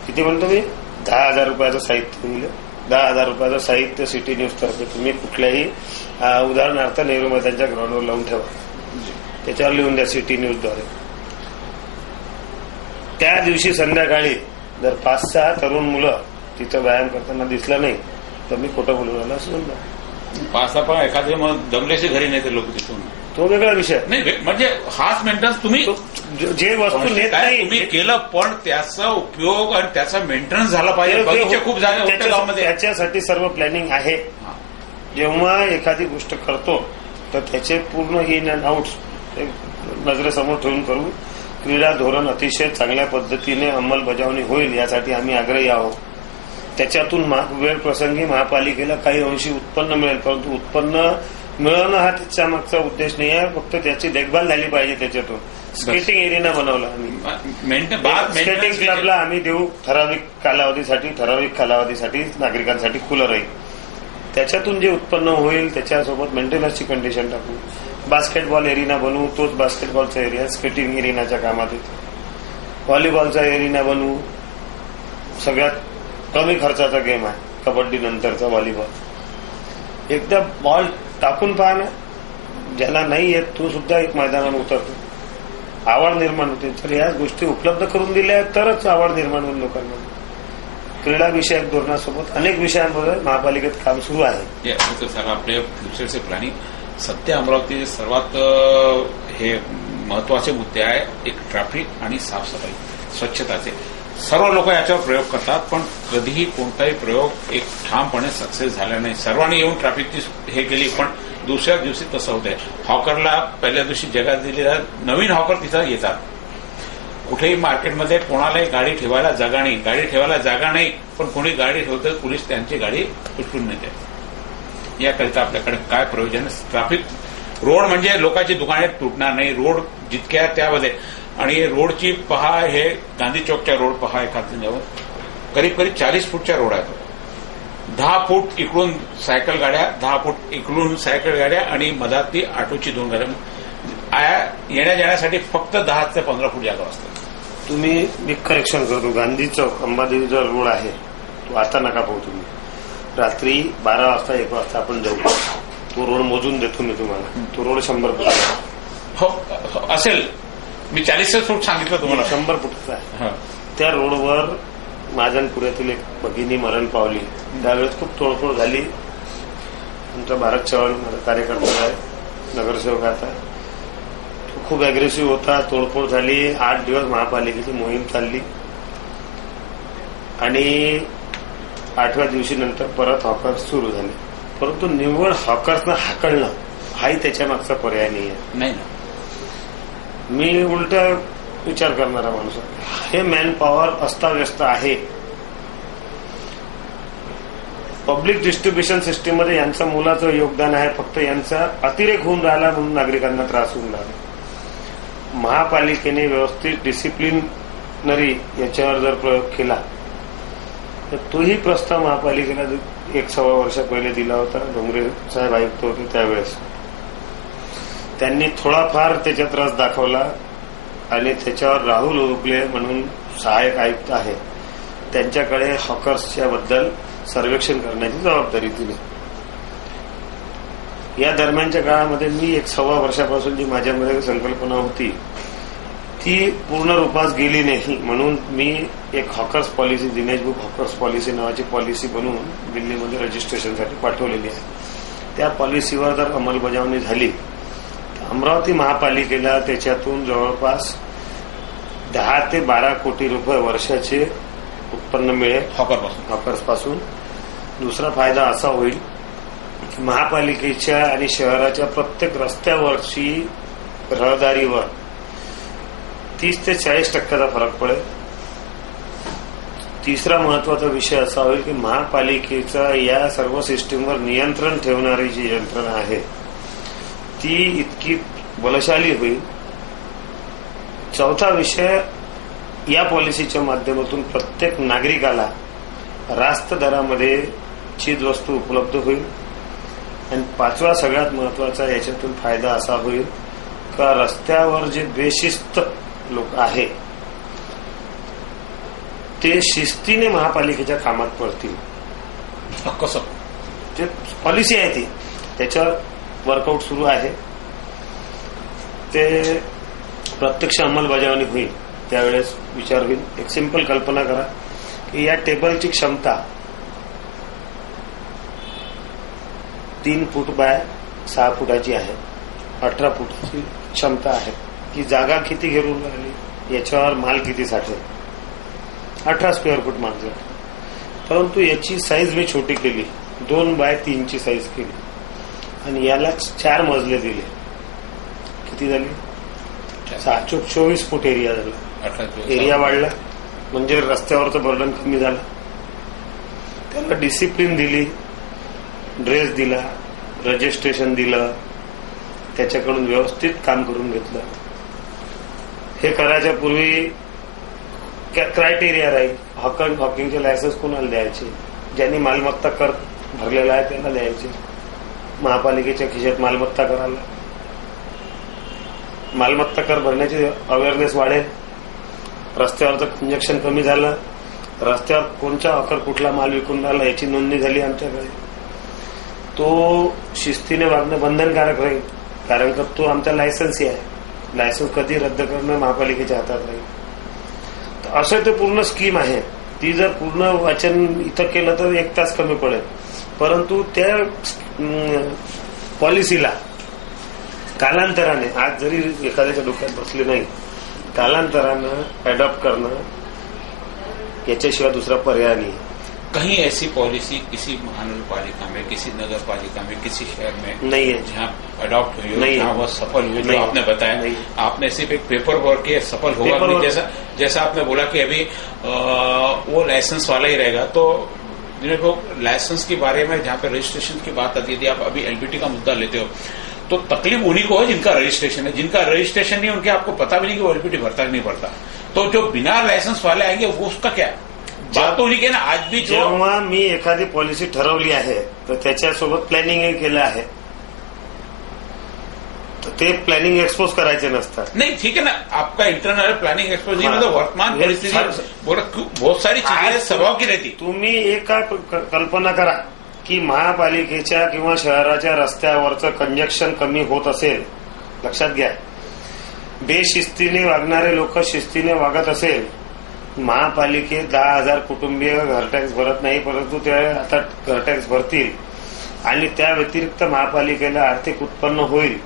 किती म्हणतो मी 10,000 रुपयाचं साहित्य दिलं. 10,000 रुपयाचं साहित्य सिटी न्यूज तर्फे तुम्ही कुठल्याही उदाहरणार्थ नेहरू मैदानच्या ग्राउंडवर लावून ठेवा. त्याच्यावर लिहून द्या सिटी न्यूजद्वारे. त्या दिवशी संध्याकाळी जर 5-6 तरुण मुलं तिथं व्यायाम करताना दिसलं नाही तर मी खोटं बोलून राहिलो असं म्हणतो. पाच पण एखादे मग दमलेचे घरी नाही ते लोक तिथून. तो वेगळा विषय. नाही म्हणजे हाच मेंटेनन्स तुम्ही जे वस्तू नेत काय नाही तुम्ही केलं, पण त्याचा उपयोग आणि त्याचा मेंटेनन्स झाला पाहिजे. बगीचे खूप जागा होते गावामध्ये. त्याच्यासाठी सर्व प्लॅनिंग आहे. जेव्हा एखादी गोष्ट करतो तर त्याचे पूर्ण इन अँड आउट्स नजरेसमोर ठेवून करू. क्रीडा धोरण अतिशय चांगल्या पद्धतीने अंमलबजावणी होईल यासाठी आम्ही आग्रही आहोत. त्याच्यातून वेळ प्रसंगी महापालिकेला काही अंशी उत्पन्न मिळेल, परंतु उत्पन्न मिळवणं हा त्याच्या मागचा उद्देश नाही आहे. फक्त त्याची देखभाल झाली पाहिजे. त्याच्यातून स्केटिंग एरिया बनवला आम्ही. स्केटिंग क्लबला आम्ही देऊ ठराविक कालावधीसाठी नागरिकांसाठी खुलं राहील. त्याच्यातून जे उत्पन्न होईल त्याच्यासोबत मेंटेनन्सची कंडिशन टाकू. बास्केटबॉल एरिना बनवू. तोच बास्केटबॉलचा एरिया स्केटिंग एरिनाच्या कामात येतो. व्हॉलीबॉलचा एरिना बनवू. सगळ्यात कमी खर्चाचा गेम आहे कबड्डी नंतरचा व्हॉलीबॉल. एकदा बॉल टाकून पहा ना, ज्याला नाही येत तो सुद्धा एक मैदानावर उतरतो. आवड निर्माण होते. तर या गोष्टी उपलब्ध करून दिल्या तरच आवड निर्माण होईल लोकांमध्ये. क्रीडा विषयक धोरणासोबत अनेक विषयांवर महापालिकेत काम सुरू आहे. आपले फ्युचरचे प्लॅनिंग सध्या अमरावतीचे सर्वात हे महत्वाचे मुद्दे आहे. एक ट्रॅफिक आणि साफसफाई स्वच्छताचे. सर्व लोक याच्यावर प्रयोग करतात पण कधीही कोणताही प्रयोग एक ठामपणे सक्सेस झाला नाही. सर्वांनी येऊन ट्रॅफिकची हे केली पण दुसऱ्या दिवशी तसं होतंय. हॉकरला पहिल्या दिवशी जगात दिलेला नवीन हॉकर तिथं येतात. कुठेही मार्केटमध्ये कोणालाही गाडी ठेवायला जागा नाही पण कोणी गाडी ठेवतं पोलीस त्यांची गाडी उचलून नेते. याकरिता आपल्याकडे काय प्रयोजन. ट्रॅफिक रोड म्हणजे लोकांची दुकाने तुटणार नाही. रोड जितक्या त्यामध्ये आणि रोडची पहा. हे गांधी चौकच्या रोड पहा. एखाद्या करीब 40 फूटच्या रोड आहेत. 10 फूट इकडून सायकल गाड्या, 10 फूट इकडून सायकल गाड्या आणि मधात ती ऑटोची 2 गाड्या. येण्या जाण्यासाठी फक्त 10 ते 15 फूट जागा असतात. तुम्ही मी करेक्शन करतो. गांधी चौक अंबादेवी जो रोड आहे तो आता नका पाहू तुम्ही. रात्री 12 वाजता 1 वाजता आपण जाऊ. तो रोड मोजून देतो मी तुम्हाला. तो रोड 100 फूट हो असेल. मी 40 फूट सांगितलं तुम्हाला. 100 फुटाचा आहे. त्या रोडवर महाजनपुऱ्यातील एक भगिनी मरण पावली. त्यावेळेस खूप तोडफोड झाली. आमचा भारत चव्हाण माझा कार्यकर्ता आहे, नगरसेवक आता. तो खूप अग्रेसिव्ह होता. तोडफोड झाली. 8 दिवस महापालिकेची मोहीम चालली आणि 8व्या दिवशी नंतर परत हॉकर्स सुरू झाले. परंतु निव्वळ हॉकर्सना हाकलणं हाही त्याच्या मागचा पर्याय नाही. मी उलट विचार करणारा माणूस आहे. हे मॅन पॉवर अस्ताव्यस्त आहे. पब्लिक डिस्ट्रीब्युशन सिस्टीममध्ये यांचं मोलाचं योगदान आहे. फक्त यांचा अतिरेक होऊन राहिला म्हणून नागरिकांना त्रास होऊन राहिला. महापालिकेने व्यवस्थित डिसिप्लिनरी याच्यावर जर प्रयोग केला तर तोही प्रस्ताव महापालिकेला 1-1.25 वर्ष पहिले दिला होता. डोंगरे साहेब आयुक्त होते त्यावेळेस. त्यांनी थोडाफार त्याच्यात रस दाखवला आणि त्याच्यावर राहुल उरुगले म्हणून सहाय्यक आयुक्त आहेत त्यांच्याकडे हॉकर्सच्या बद्दल सर्वेक्षण करण्याची जबाबदारी दिली. या दरम्यानच्या काळामध्ये मी 1-1.25 वर्षापासून जी माझ्यामध्ये संकल्पना होती ती पूर्ण रूपास गेली नाही. म्हणून मी एक hawkers policy, Dinesh book hawkers policy नावाची पॉलिसी बनवून दिल्लीमध्ये रजिस्ट्रेशनसाठी पाठवलेली आहे. त्या पॉलिसीवर जर अंमलबजावणी झाली तर अमरावती महापालिकेला त्याच्यातून जवळपास 10 ते 12 कोटी रुपये वर्षाचे उत्पन्न मिळेल हॉकर्सपासून. दुसरा फायदा असा होईल की महापालिकेच्या आणि शहराच्या प्रत्येक रस्त्यावरची रहदारीवर 30 ते 40% फरक पडेल. तिसरा महत्वाचा विषय असा होईल की महापालिकेचा या सर्व सिस्टीमवर नियंत्रण ठेवणारी जी यंत्रणा आहे ती इतकी बलशाली होईल. चौथा विषय, या पॉलिसीच्या माध्यमातून प्रत्येक नागरिकाला रास्त दरामध्ये चीजवस्तू उपलब्ध होईल. आणि 5वा सगळ्यात महत्वाचा याच्यातून फायदा असा होईल का रस्त्यावर जे बेशिस्त लोक आहे ते शिस्तीने महापालिकेच्या कामात पडतील. कसं जे पॉलिसी आहे ती त्याच्यावर वर्कआउट सुरू आहे. ते प्रत्यक्ष अंमलबजावणी होईल त्यावेळेस विचार होईल. एक सिंपल कल्पना करा की या टेबलची क्षमता 3 फूट बाय 6 फुटाची आहे. 18 फुटाची क्षमता आहे. की जागा किती घेऊन राहिली याच्यावर माल किती साठेल. 18 स्क्वेअर फूट माल जाईल. परंतु याची साईज मी छोटी केली, 2 बाय 3 ची साईज केली आणि याला 4 मजले दिले. किती झाली? 24 फूट एरिया झाला. एरिया वाढला म्हणजे रस्त्यावरचं बर्डन कमी झालं. त्याला डिसिप्लिन दिली, ड्रेस दिला, रजिस्ट्रेशन दिलं, त्याच्याकडून व्यवस्थित काम करून घेतलं. हे करायच्या पूर्वी क्रायटेरिया राहील. हॉकिंगचे लायसन्स कोणाला द्यायचे? ज्यांनी मालमत्ता कर भरलेला आहे त्यांना द्यायचे. महापालिकेच्या खिशात मालमत्ता करायला, मालमत्ता कर भरण्याची अवेअरनेस वाढेल. रस्त्यावरचं कंजक्शन कमी झालं. रस्त्यावर कोणत्या हॉकर कुठला माल विकून राहिला याची नोंदणी झाली आमच्याकडे. तो शिस्तीने वागणं बंधनकारक राहील, कारण का तो आमचा लायसन्सही आहे. लायसन्स कधी रद्द करणं महापालिकेच्या हातात राहील. तर असं ते पूर्ण स्कीम आहे. ती जर पूर्ण वाचन इथं केलं तर 1 तास कमी पडेल, परंतु त्या पॉलिसीला कालांतराने, आज जरी एखाद्याच्या डोक्यात बसले नाही, कालांतरानं अडॉप्ट करणं याच्याशिवाय दूसरा पर्याय नहीं. कहीं ऐसी पॉलिसी किसी महानगरपालिका में, किसी नगर पालिका में, किसी शहर में नहीं है जहाँ अडॉप्ट हुई हो, नहीं जहाँ वो सफल हुई, जो नहीं आपने बताया. नहीं. आपने सिर्फ एक पेपर वर्क किया, सफल होगा पेपर नहीं. वर्क. जैसा आपने बोला कि अभी वो लाइसेंस वाला ही रहेगा. तो जिनको लाइसेंस के बारे में जहाँ पे रजिस्ट्रेशन की बात आती थी, आप अभी एलबीटी का मुद्दा लेते हो, तो तकलीफ उन्हीं को है जिनका रजिस्ट्रेशन है. जिनका रजिस्ट्रेशन नहीं, उनके आपको पता भी नहीं कि वो एलबीटी भरता कि नहीं भरता. तो जो बिना लाइसेंस वाले आएंगे वो उसका क्या बात होली की ना. आज भी जेव्हा मी एखादी पॉलिसी ठरवली आहे तर त्याच्यासोबत प्लॅनिंगही केलं आहे, तर ते प्लॅनिंग एक्सपोज करायचे नसतात. नहीं, ठीक है ना, आपका इंटरनल प्लानिंग एक्सपोज हाँ. मतलब वर्तमान ये परिस्थिति सर- बहुत सारी चीजें आज स्वभाव की रहती. तुम्ही एक कल्पना करा की महापालिकेच्या किंवा शहराच्या रस्त्यावरचं कंजक्शन कमी होत असेल, लक्षात घ्या, बेशिस्तीने वागणारे लोक शिस्तीने वागत असेल, महापालिकेत 10,000 कुटुंबीय घरटॅक्स भरत नाही, परंतु ते आता घरटॅक्स भरतील, आणि त्या व्यतिरिक्त महापालिकेला आर्थिक उत्पन्न होईल,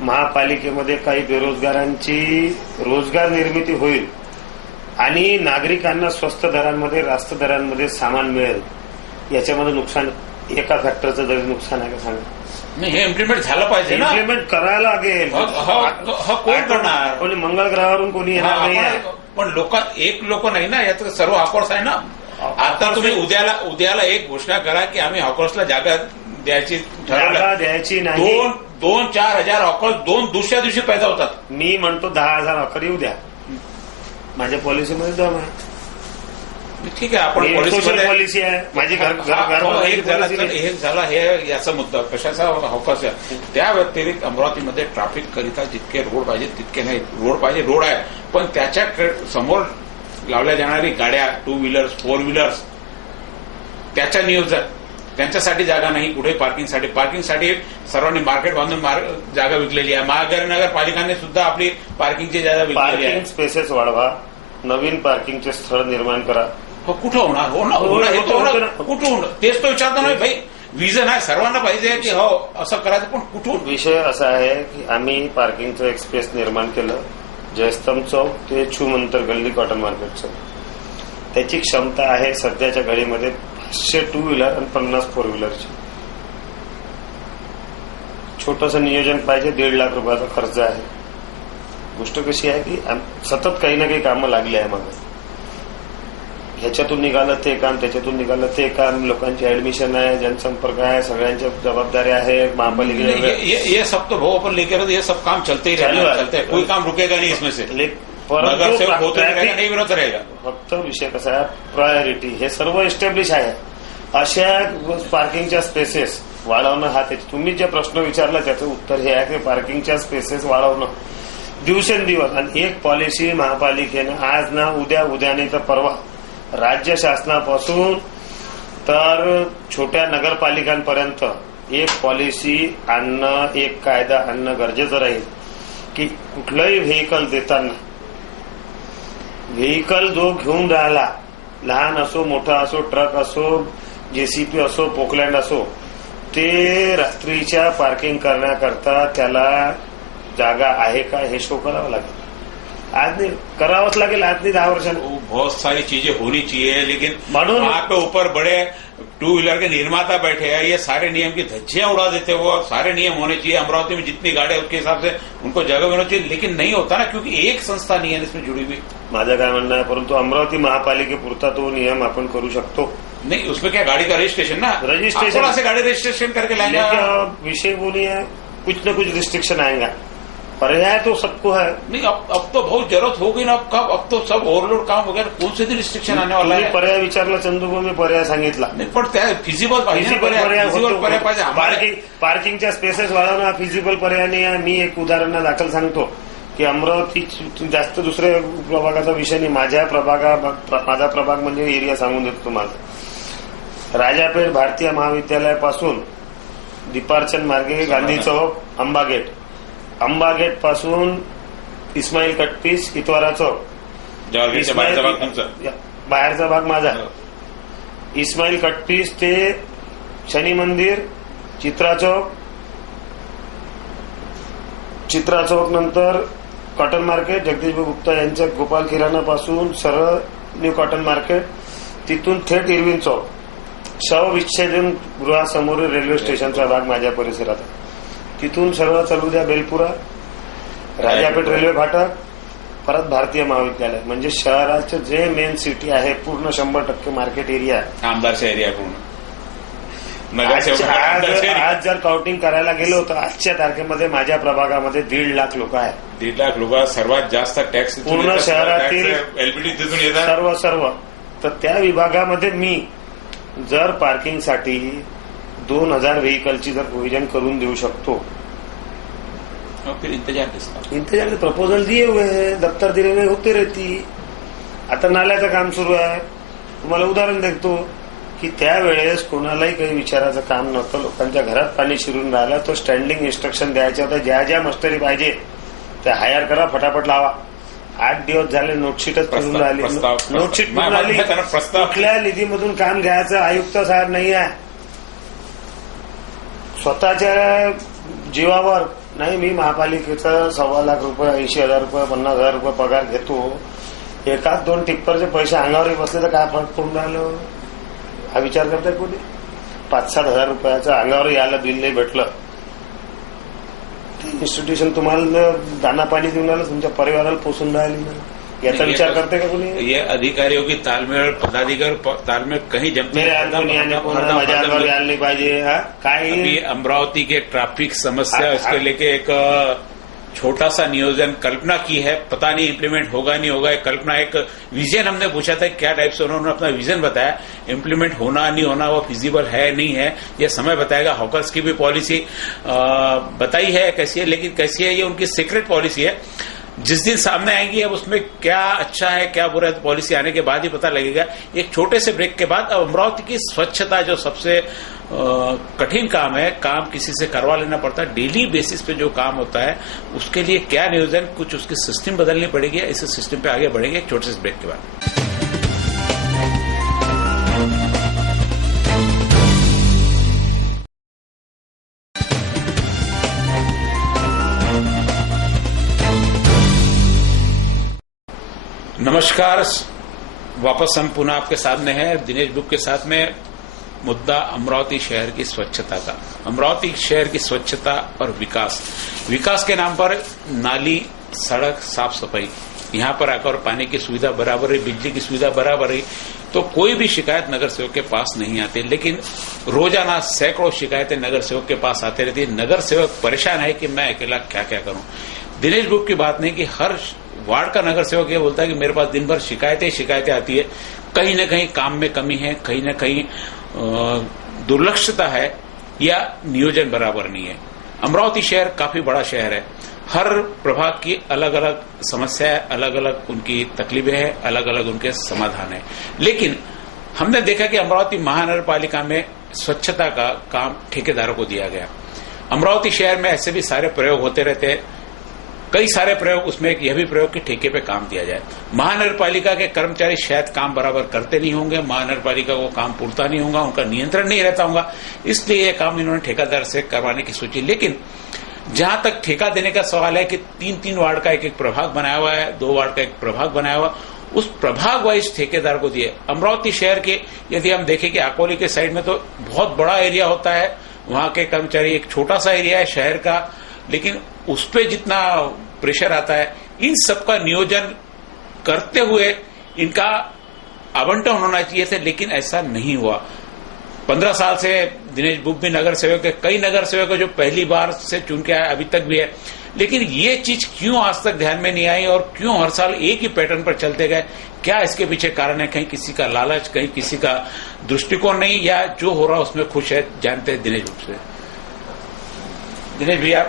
महापालिकेमध्ये काही बेरोजगारांची रोजगार निर्मिती होईल, आणि नागरिकांना स्वस्त दरांमध्ये, रास्त दरांमध्ये सामान मिळेल. याच्यामध्ये नुकसान एका फॅक्टरचं जरी नुकसान आहे का सांगा. नाही, हे इम्प्लिमेंट झालं पाहिजे ना. इम्प्लिमेंट करायला लागेल. कोण करणार? कोणी मंगळ ग्रहावरून कोणी येणार नाही आहे. पण एक लोक नाही ना, यात सर्व हॉकर्स आहे ना. आता तुम्ही उद्याला एक घोषणा करा की आम्ही हॉकर्सला जागा द्यायची जागा द्यायची नाही. 2-4 हजार हॉकर्स दुसऱ्या दिवशी पैदा होतात. मी म्हणतो 10,000 हॉकर येऊ द्या, माझ्या पॉलिसीमध्ये दम आहे. ठीक आहे, आपण सोशल पॉलिसी आहे माझी. एक झाला हे याचा मुद्दा कशाचा हॉकर्स आहे. त्या व्यतिरिक्त अमरावतीमध्ये ट्रॅफिक करिता जितके रोड पाहिजे तितके नाही. रोड पाहिजे, रोड आहे, पण त्याच्या समोर लावल्या जाणारी गाड्या, 2 व्हीलर्स 4 व्हीलर्स, त्याच्या नियोजन, त्यांच्यासाठी जागा नाही. कुठे पार्किंगसाठी सर्वांनी मार्केट बांधून जागा विकलेली आहे. महानगरपालिकाने सुद्धा आपली पार्किंगची जागा विकलेली आहे. पार्किंग स्पेसेस वाढवा, नवीन पार्किंगचे स्थळ निर्माण करा. कुठं होणार? कुठं होणार? तेच तो विचारतो नाही भाई. विजन आहे, सर्वांना पाहिजे की हो असं करायचं, पण कुठून? विषय असा आहे की आम्ही पार्किंगचं एक स्पेस निर्माण केलं, जयस्तंभ चौक ते छूमंतर गल्ली कॉटन मार्केट चौक. त्याची क्षमता आहे सध्याच्या घडीमध्ये 500 2 व्हीलर आणि 50 4 व्हीलरची. छोटंसं नियोजन पाहिजे, 1.5 लाख रुपयाचा खर्च आहे. गोष्ट कशी आहे की सतत काही ना काही कामं लागली आहे. मग ह्याच्यातून निघालं ते काम, त्याच्यातून निघालं ते काम, लोकांची ऍडमिशन आहे, जनसंपर्क आहे, सगळ्यांच्या जबाबदाऱ्या आहे महापालिकेच्या. ये सब तो भाऊ अपन लेकर ये सब काम चलते ही रहना, चलते कोई काम रुकेगा नहीं इसमें से. नगर सेवक होते रहेगा, नहीं विरोध रहेगा. फक्त विषय कसा आहे, प्रायोरिटी हे सर्व एस्टॅब्लिश आहे. अशा पार्किंगच्या स्पेसेस वाढवणं हा तुम्ही जे प्रश्न विचारला त्याचं उत्तर हे आहे की पार्किंगच्या स्पेसेस वाढवणं दिवसेंदिवस. आणि एक पॉलिसी महापालिकेनं आज ना उद्या नाही तर परवा राज्य शासनापासून तर छोट्या नगरपालिकांपर्यंत एक पॉलिसी आणणं, एक कायदा आणणं गरजेचं राहील की कुठलंही व्हेकल देताना, व्हेकल जो घेऊन राहिला, लहान असो मोठा असो, ट्रक असो, जेसीपी असो, पोकलँड असो, ते रात्रीच्या पार्किंग करण्याकरता त्याला जागा आहे का हे शो करावं लागेल. आज नहीं करावंच लागेल, आज नहीं 10 वर्षांनी. बहुत सारी चीजें होनी चाहिए, लेकिन मालूम वहां पे ऊपर बड़े 2 व्हीलर के निर्माता बैठे हैं, ये सारे नियम की धज्जियां उड़ा देते हो. सारे नियम होने चाहिए. अमरावती में जितनी गाड़ियां उसके हिसाब से उनको जगह मिलनी चाहिए, लेकिन नहीं होता ना, क्योंकि एक संस्था नहीं है इसमें जुड़ी हुई. माझं काय म्हणणं आहे, परंतु अमरावती महापालिकेपुरता तो नियम आपण करू शकतो. नहीं, उसमें क्या गाड़ी का रजिस्ट्रेशन ना, रजिस्ट्रेशन- थोड़ा से गाड़ी रजिस्ट्रेशन करके लाएंगे। लेकिन विषय बोलिए कुछ न कुछ रिस्ट्रिक्शन आएगा, पर्याय तो सबको है। नहीं, अब तो बहुत जरूरत होगी ना, अब तो सब ओव्हरलोड काम हो गया, कौन से दिन रिस्ट्रिक्शन आने वाला तुम्ही है? पर्याय विचारला चंदूभाऊ, मी पर्याय सांगितला. नाही, पण त्या फिजिबल पाहिजे ना, फिजिबल पर्याय फिजिबल पर्याय पाहिजे आम्हाला. पार्किंगच्या स्पेसेस वाढवणं हा फिजिबल पर्याय नाही आहे. मी एक उदाहरण दाखल सांगतो की अमरावती जास्त दुसऱ्या प्रभागाचा विषय नाही, माझा प्रभाग म्हणजे एरिया सांगून देतो तुम्हाला. राजापेठ भारतीय महाविद्यालयापासून दीपार्चन मार्गे गांधी चौक, अंबा गेट पासून इस्माईल कटपीस, इतवारा चौक, जवाहरच्या बाहेरचा भाग तुमचा. बाहेरचा भाग माझा, इस्माईल कटपीस ते शनी मंदिर, चित्रा चौक नंतर कॉटन मार्केट, जगदीशभाई गुप्ता यांच्या गोपाल किराणा पासून सरळ न्यू कॉटन मार्केट, तिथून थेट इरविन चौक, शवविच्छेदन गृहासमोरील रेल्वे स्टेशनचा भाग माझ्या परिसरात, तिथून सरळ चालू द्या बेलपुरा, राजापेठ रेल्वे फाटक, परत भारतीय महाविद्यालय. म्हणजे शहराचं जे मेन सिटी आहे पूर्ण 100% मार्केट एरिया आहे. आमदारचा एरिया पूर्ण आज जर काउंटिंग करायला गेलो तर आजच्या तारखेमध्ये माझ्या प्रभागामध्ये 1.5 लाख लोक आहेत. 1.5 लाख लोक, सर्वात जास्त टॅक्स पूर्ण शहरातील एलबीडी तिथून येतात सर्व. तर त्या विभागामध्ये मी जर पार्किंगसाठी 2000 व्हेकलची जर प्रोव्हिजन करून देऊ शकतो. फिर इंतजार इंतजार प्रपोजल दिए हुए हैं, दफ्तर दिले हुए होते रहती. आता नाल्याचं काम सुरू आहे. तुम्हाला उदाहरण देतो की त्यावेळेस कोणालाही काही विचारायचं काम नव्हतं. लोकांच्या घरात पाणी शिरून राहिलं, तो स्टँडिंग इन्स्ट्रक्शन द्यायचे होतं, ज्या मस्टरी पाहिजे त्या हायर करा, फटाफट लावा. 8 दिवस झाले नोटशीटच करून राहिली. नोटशीट करून राहिली. कुठल्या निधीमधून काम घ्यायचं आयुक्त साहेब नाही आहे. स्वतःच्या जीवावर नाही. मी महापालिकेचा 1.25 लाख रुपये, 80,000 रुपये, 50,000 रुपये पगार घेतो. एकाच 2 टिप्परचे पैसे अंगावर बसले तर काय फरक पडून राहिलं हा विचार करताय कोणी? 5-7 हजार रुपयाचं अंगावर यायला बिल नाही भेटलं. इन्स्टिट्यूशन तुम्हाला दाना पाणी देऊन राहिलं, तुमच्या परिवाराला पोसून राहिली ना, याचा विचार करते का कोणी? ये अधिकारियों की तालमेल, पदाधिकारी तालमेल कहीं जमते मेरे माझ्या अंगावर यायला नाही पाहिजे. काय अभी अमरावती के ट्रैफिक समस्या, उसके लेके एक छोटा सा नियोजन कल्पना की है. पता नहीं इम्प्लीमेंट होगा नहीं होगा. कल्पना एक विजन हमने पूछा था क्या टाइप से, उन्होंने अपना विजन बताया. इम्प्लीमेंट होना नहीं होना वो फिजिबल है नहीं है ये समय बताएगा. हॉकर्स की भी पॉलिसी बताई है कैसी है, लेकिन कैसी है ये उनकी सीक्रेट पॉलिसी है. जिस दिन सामने आएंगी अब उसमें क्या अच्छा है क्या बुरा है, पॉलिसी आने के बाद ही पता लगेगा. एक छोटे से ब्रेक के बाद अब अमरावती की स्वच्छता जो सबसे कठिन काम है, काम किसी से करवा लेना पड़ता है, डेली बेसिस पे जो काम होता है उसके लिए क्या नियोजन, कुछ उसकी सिस्टम बदलनी पड़ेगी. इस सिस्टम पे आगे बढ़ेंगे एक छोटे से ब्रेक के बाद. नमस्कार, वापस हम पुनः आपके सामने हैं दिनेश बुक के साथ में. मुद्दा अमरावती शहर की स्वच्छता का. अमरावती शहर की स्वच्छता और विकास के नाम पर नाली, सड़क, साफ सफाई, यहाँ पर आकर पानी की सुविधा बराबर है, बिजली की सुविधा बराबर है, तो कोई भी शिकायत नगर सेवक के पास नहीं आती. लेकिन रोजाना सैकड़ों शिकायतें नगर सेवक के पास आते रहती है. नगर सेवक परेशान है कि मैं अकेला क्या क्या करूं. दिनेश बुक की बात नहीं कि हर वार्ड का नगर सेवक ये बोलता है कि मेरे पास दिन भर शिकायतें आती है. कहीं न कहीं काम में कमी है, कहीं न कहीं दुर्लक्षता है या नियोजन बराबर नहीं है. अमरावती शहर काफी बड़ा शहर है. हर प्रभाग की अलग अलग समस्याएं, अलग अलग उनकी तकलीफें हैं, अलग अलग उनके समाधान है. लेकिन हमने देखा कि अमरावती महानगर पालिका में स्वच्छता का काम ठेकेदारों को दिया गया. अमरावती शहर में ऐसे भी सारे प्रयोग होते रहते हैं. कई सारे प्रयोग, उसमें एक यह भी प्रयोग कि ठेके पे काम दिया जाए. महानगर पालिका के कर्मचारी शायद काम बराबर करते नहीं होंगे, महानगर पालिका को काम पूरता नहीं होगा, उनका नियंत्रण नहीं रहता होगा, इसलिए यह काम इन्होंने ठेकेदार से करवाने की सोची. लेकिन जहां तक ठेका देने का सवाल है कि 3-3 वार्ड का एक प्रभाग बनाया हुआ है, 2 वार्ड का एक प्रभाग बनाया हुआ, उस प्रभाग वाइज ठेकेदार को दिए. अमरावती शहर के यदि हम देखें कि अकोली के साइड में तो बहुत बड़ा एरिया होता है, वहां के कर्मचारी, एक छोटा सा एरिया है शहर का, लेकिन उस पर जितना प्रेशर आता है, इन सबका नियोजन करते हुए इनका आवंटन होना चाहिए था, लेकिन ऐसा नहीं हुआ। 15 साल से दिनेश बुक भी नगर सेवक है, कई नगर सेवक है जो पहली बार से चुन के आए, अभी तक भी है, लेकिन ये चीज क्यों आज तक ध्यान में नहीं आई और क्यों हर साल एक ही पैटर्न पर चलते गए? क्या इसके पीछे कारण है? कहीं किसी का लालच, कहीं किसी का दृष्टिकोण नहीं, या जो हो रहा उसमें खुश है? जानते हैं दिनेश बुक से। दिनेश भैया,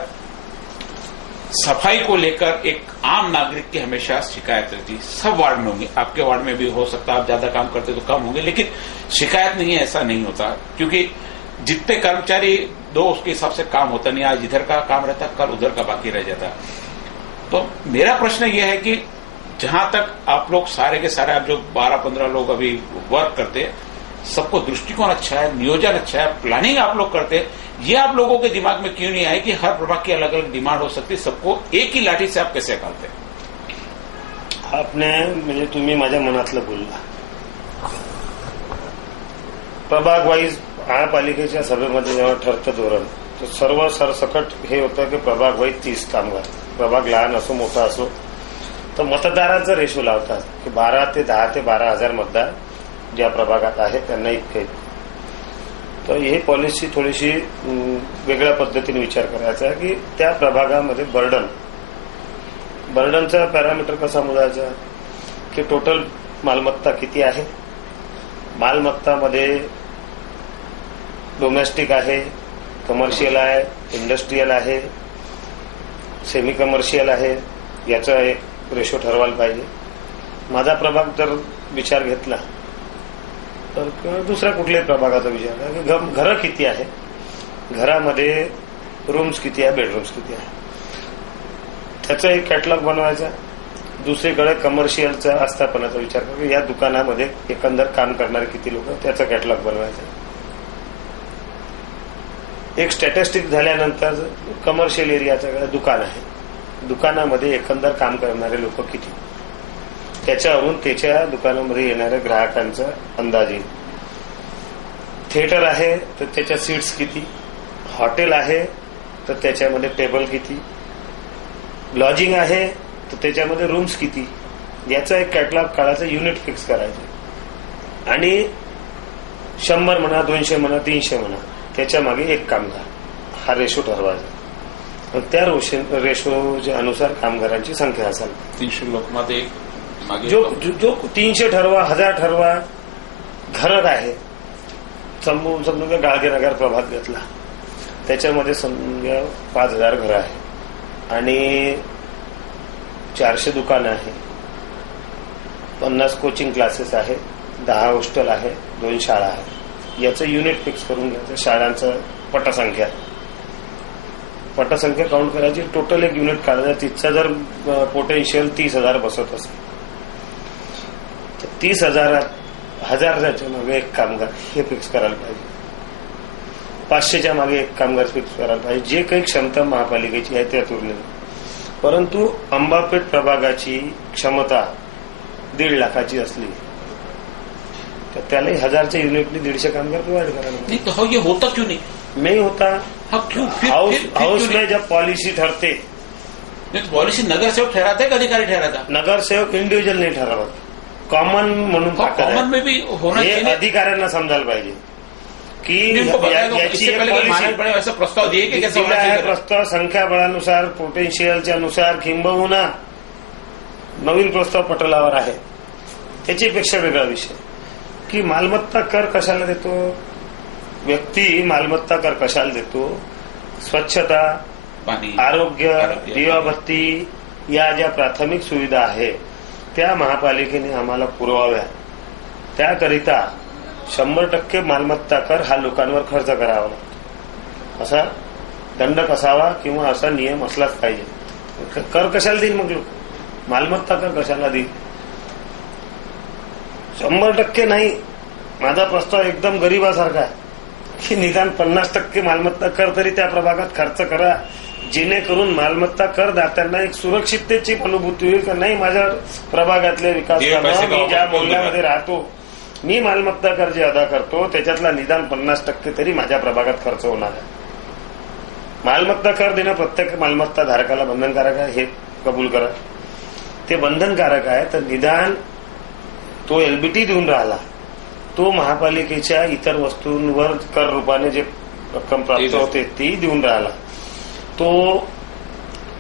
सफाई को लेकर एक आम नागरिक की हमेशा शिकायत रहती, सब वार्ड में होंगे, आपके वार्ड में भी हो सकता है, आप ज्यादा काम करते तो कम होंगे, लेकिन शिकायत नहीं है ऐसा नहीं होता, क्योंकि जितने कर्मचारी दो उसके हिसाब से काम होता नहीं। आज इधर का काम रहता, कल उधर का बाकी रह जाता। तो मेरा प्रश्न यह है कि जहां तक आप लोग सारे के सारे, आप जो 12-15 लोग अभी वर्क करते हैं, सबको दृष्टिकोण अच्छा है, नियोजन अच्छा है, प्लानिंग आप लोग करते हैं, ये आप लोगों के दिमाग में क्यों नहीं आए कि हर प्रभाग की अलग अलग डिमांड हो सकती, सबको एक ही लाठी से आप कैसे करते? आपने म्हणजे तुम्ही माझ्या मनातलं बोलला. प्रभाग वाईज महापालिकेच्या सभेमध्ये जेव्हा ठरतं धोरण, तर सर्व सरसकट हे होतं की प्रभाग वाईज 30 कामगार, प्रभाग लहान असो मोठा असो, तर मतदारांचा रेशो लावतात की 10 ते 12 हजार मतदार ज्या प्रभागात आहेत त्यांना इतके. तर ही पॉलिसी थोडीशी वेगळ्या पद्धतीने विचार करायचा की त्या प्रभागामध्ये बर्डनचा पॅरामीटर कसा मोजायचा की टोटल मालमत्ता किती आहे, मालमत्तामध्ये डोमेस्टिक आहे, कमर्शियल आहे, इंडस्ट्रियल आहे, सेमी कमर्शियल आहे, याचा एक रेशो ठरवायला पाहिजे. माझा प्रभाग जर विचार घेतला तर दुसऱ्या कुठल्याही प्रभागाचा विचार करा की घरं किती आहे, घरामध्ये रूम्स किती आहे, बेडरूम्स किती आहे, त्याचा एक कॅटलॉग बनवायचा. दुसरीकडे कमर्शियलचा आस्थापनाचा विचार करा की या दुकानामध्ये एकंदर काम करणारे किती लोक, त्याचा कॅटलॉग बनवायचा. एक स्टॅटिस्टिक झाल्यानंतर कमर्शियल एरियाचं दुकान आहे, दुकानामध्ये एकंदर काम करणारे लोक किती, त्याच्यावरून त्याच्या दुकानामध्ये येणाऱ्या ग्राहकांचा अंदाज येईल. थिएटर आहे तर त्याच्या सीट्स किती, हॉटेल आहे तर त्याच्यामध्ये टेबल किती, लॉजिंग आहे तर त्याच्यामध्ये रूम्स किती, याचा एक कॅटलॉग काढायचा, युनिट फिक्स करायचे. आणि 100 म्हणा, 200 म्हणा, 300 म्हणा, त्याच्या मागे एक कामगार, हा रेशो ठरवायचा. त्या रेशोच्या अनुसार कामगारांची संख्या असाल. 300 लोक मध्ये जो 300 ठरवा, 1000 ठरवा. घरं आहे, समजा गाळगेनगर प्रभाग घेतला, त्याच्यामध्ये समजा 5000 घरं आहे आणि 400 दुकानं आहे, 50 कोचिंग क्लासेस आहे, 10 हॉस्टेल आहे, 2 शाळा आहे. याचं युनिट फिक्स करून घ्यायचं. शाळांचं पटसंख्या काउंट करायची, टोटल एक युनिट काढायचं. तिथचा जर पोटेन्शियल 30,000 बसत असेल तर 30,000च्या मागे एक कामगार हे फिक्स करायला पाहिजे. 500च्या मागे एक कामगार फिक्स करायला पाहिजे. जे काही क्षमता महापालिकेची आहे त्या तुलनेत. परंतु अंबापेठ प्रभागाची क्षमता 1.5 लाखाची असली तर त्यालाही 1000च्या युनिटने 150 कामगार प्रोव्हाइड करायला नहीं, तो ये होता क्यों नहीं होता. हाँ, क्यों? हाउस में जब पॉलिसी ठरते, नहीं तो पॉलिसी नगर सेवक ठहराता है कि अधिकारी ठहराता? नगर सेवक इंडिव्हिज्युअल नाही ठरवत, कॉमन म्हणून कॉमन में भी होना हे चाहिए. अधिकाऱ्यांना समजायला पाहिजे की इनको बताया तो याची इससे एक पहले कि पॉलिसी मानक बड़े ऐसा प्रस्ताव दिए कि कैसे होना दिला आहे. चाहिए. प्रस्ताव संख्याबळानुसार, पोटेन्शियलच्या नुसार, किंबहुना नवीन प्रस्ताव पटलावर आहे. त्याच्यापेक्षा वेगळा विषय की मालमत्ता कर कशाला देतो, व्यक्ती मालमत्ता कर कशाला देतो, स्वच्छता, पाणी, आरोग्य, दिवाबत्ती या ज्या प्राथमिक सुविधा आहे त्या महापालिकेने आम्हाला पुरवाव्या. त्याकरिता 100% मालमत्ता कर हा लोकांवर खर्च करावा लागतो. असा दंडक असावा किंवा असा नियम असलाच पाहिजे. कर कशाला देईल मग लोक, मालमत्ता कर कशाला देईल? 100% नाही. माझा प्रस्ताव एकदम गरीबासारखा आहे की निदान 50% मालमत्ता कर तरी त्या प्रभागात खर्च करा, जेणेकरून मालमत्ता करदात्यांना एक सुरक्षिततेची अनुभूती होईल. का नाही, माझ्या प्रभागातले विकास कामं मी ज्या मोहल्ल्यामध्ये राहतो, मी मालमत्ता कर जे अदा करतो त्याच्यातला निदान 50% तरी माझ्या प्रभागात खर्च होणार आहे. मालमत्ता कर देणं प्रत्येक मालमत्ता धारकाला बंधनकारक आहे, हे कबूल करा. ते बंधनकारक आहे तर निदान तो एलबीटी देऊन राहिला, तो महापालिकेच्या इतर वस्तूंवर कर रूपाने जे रक्कम प्राप्त होते ती देऊन राहिला, तो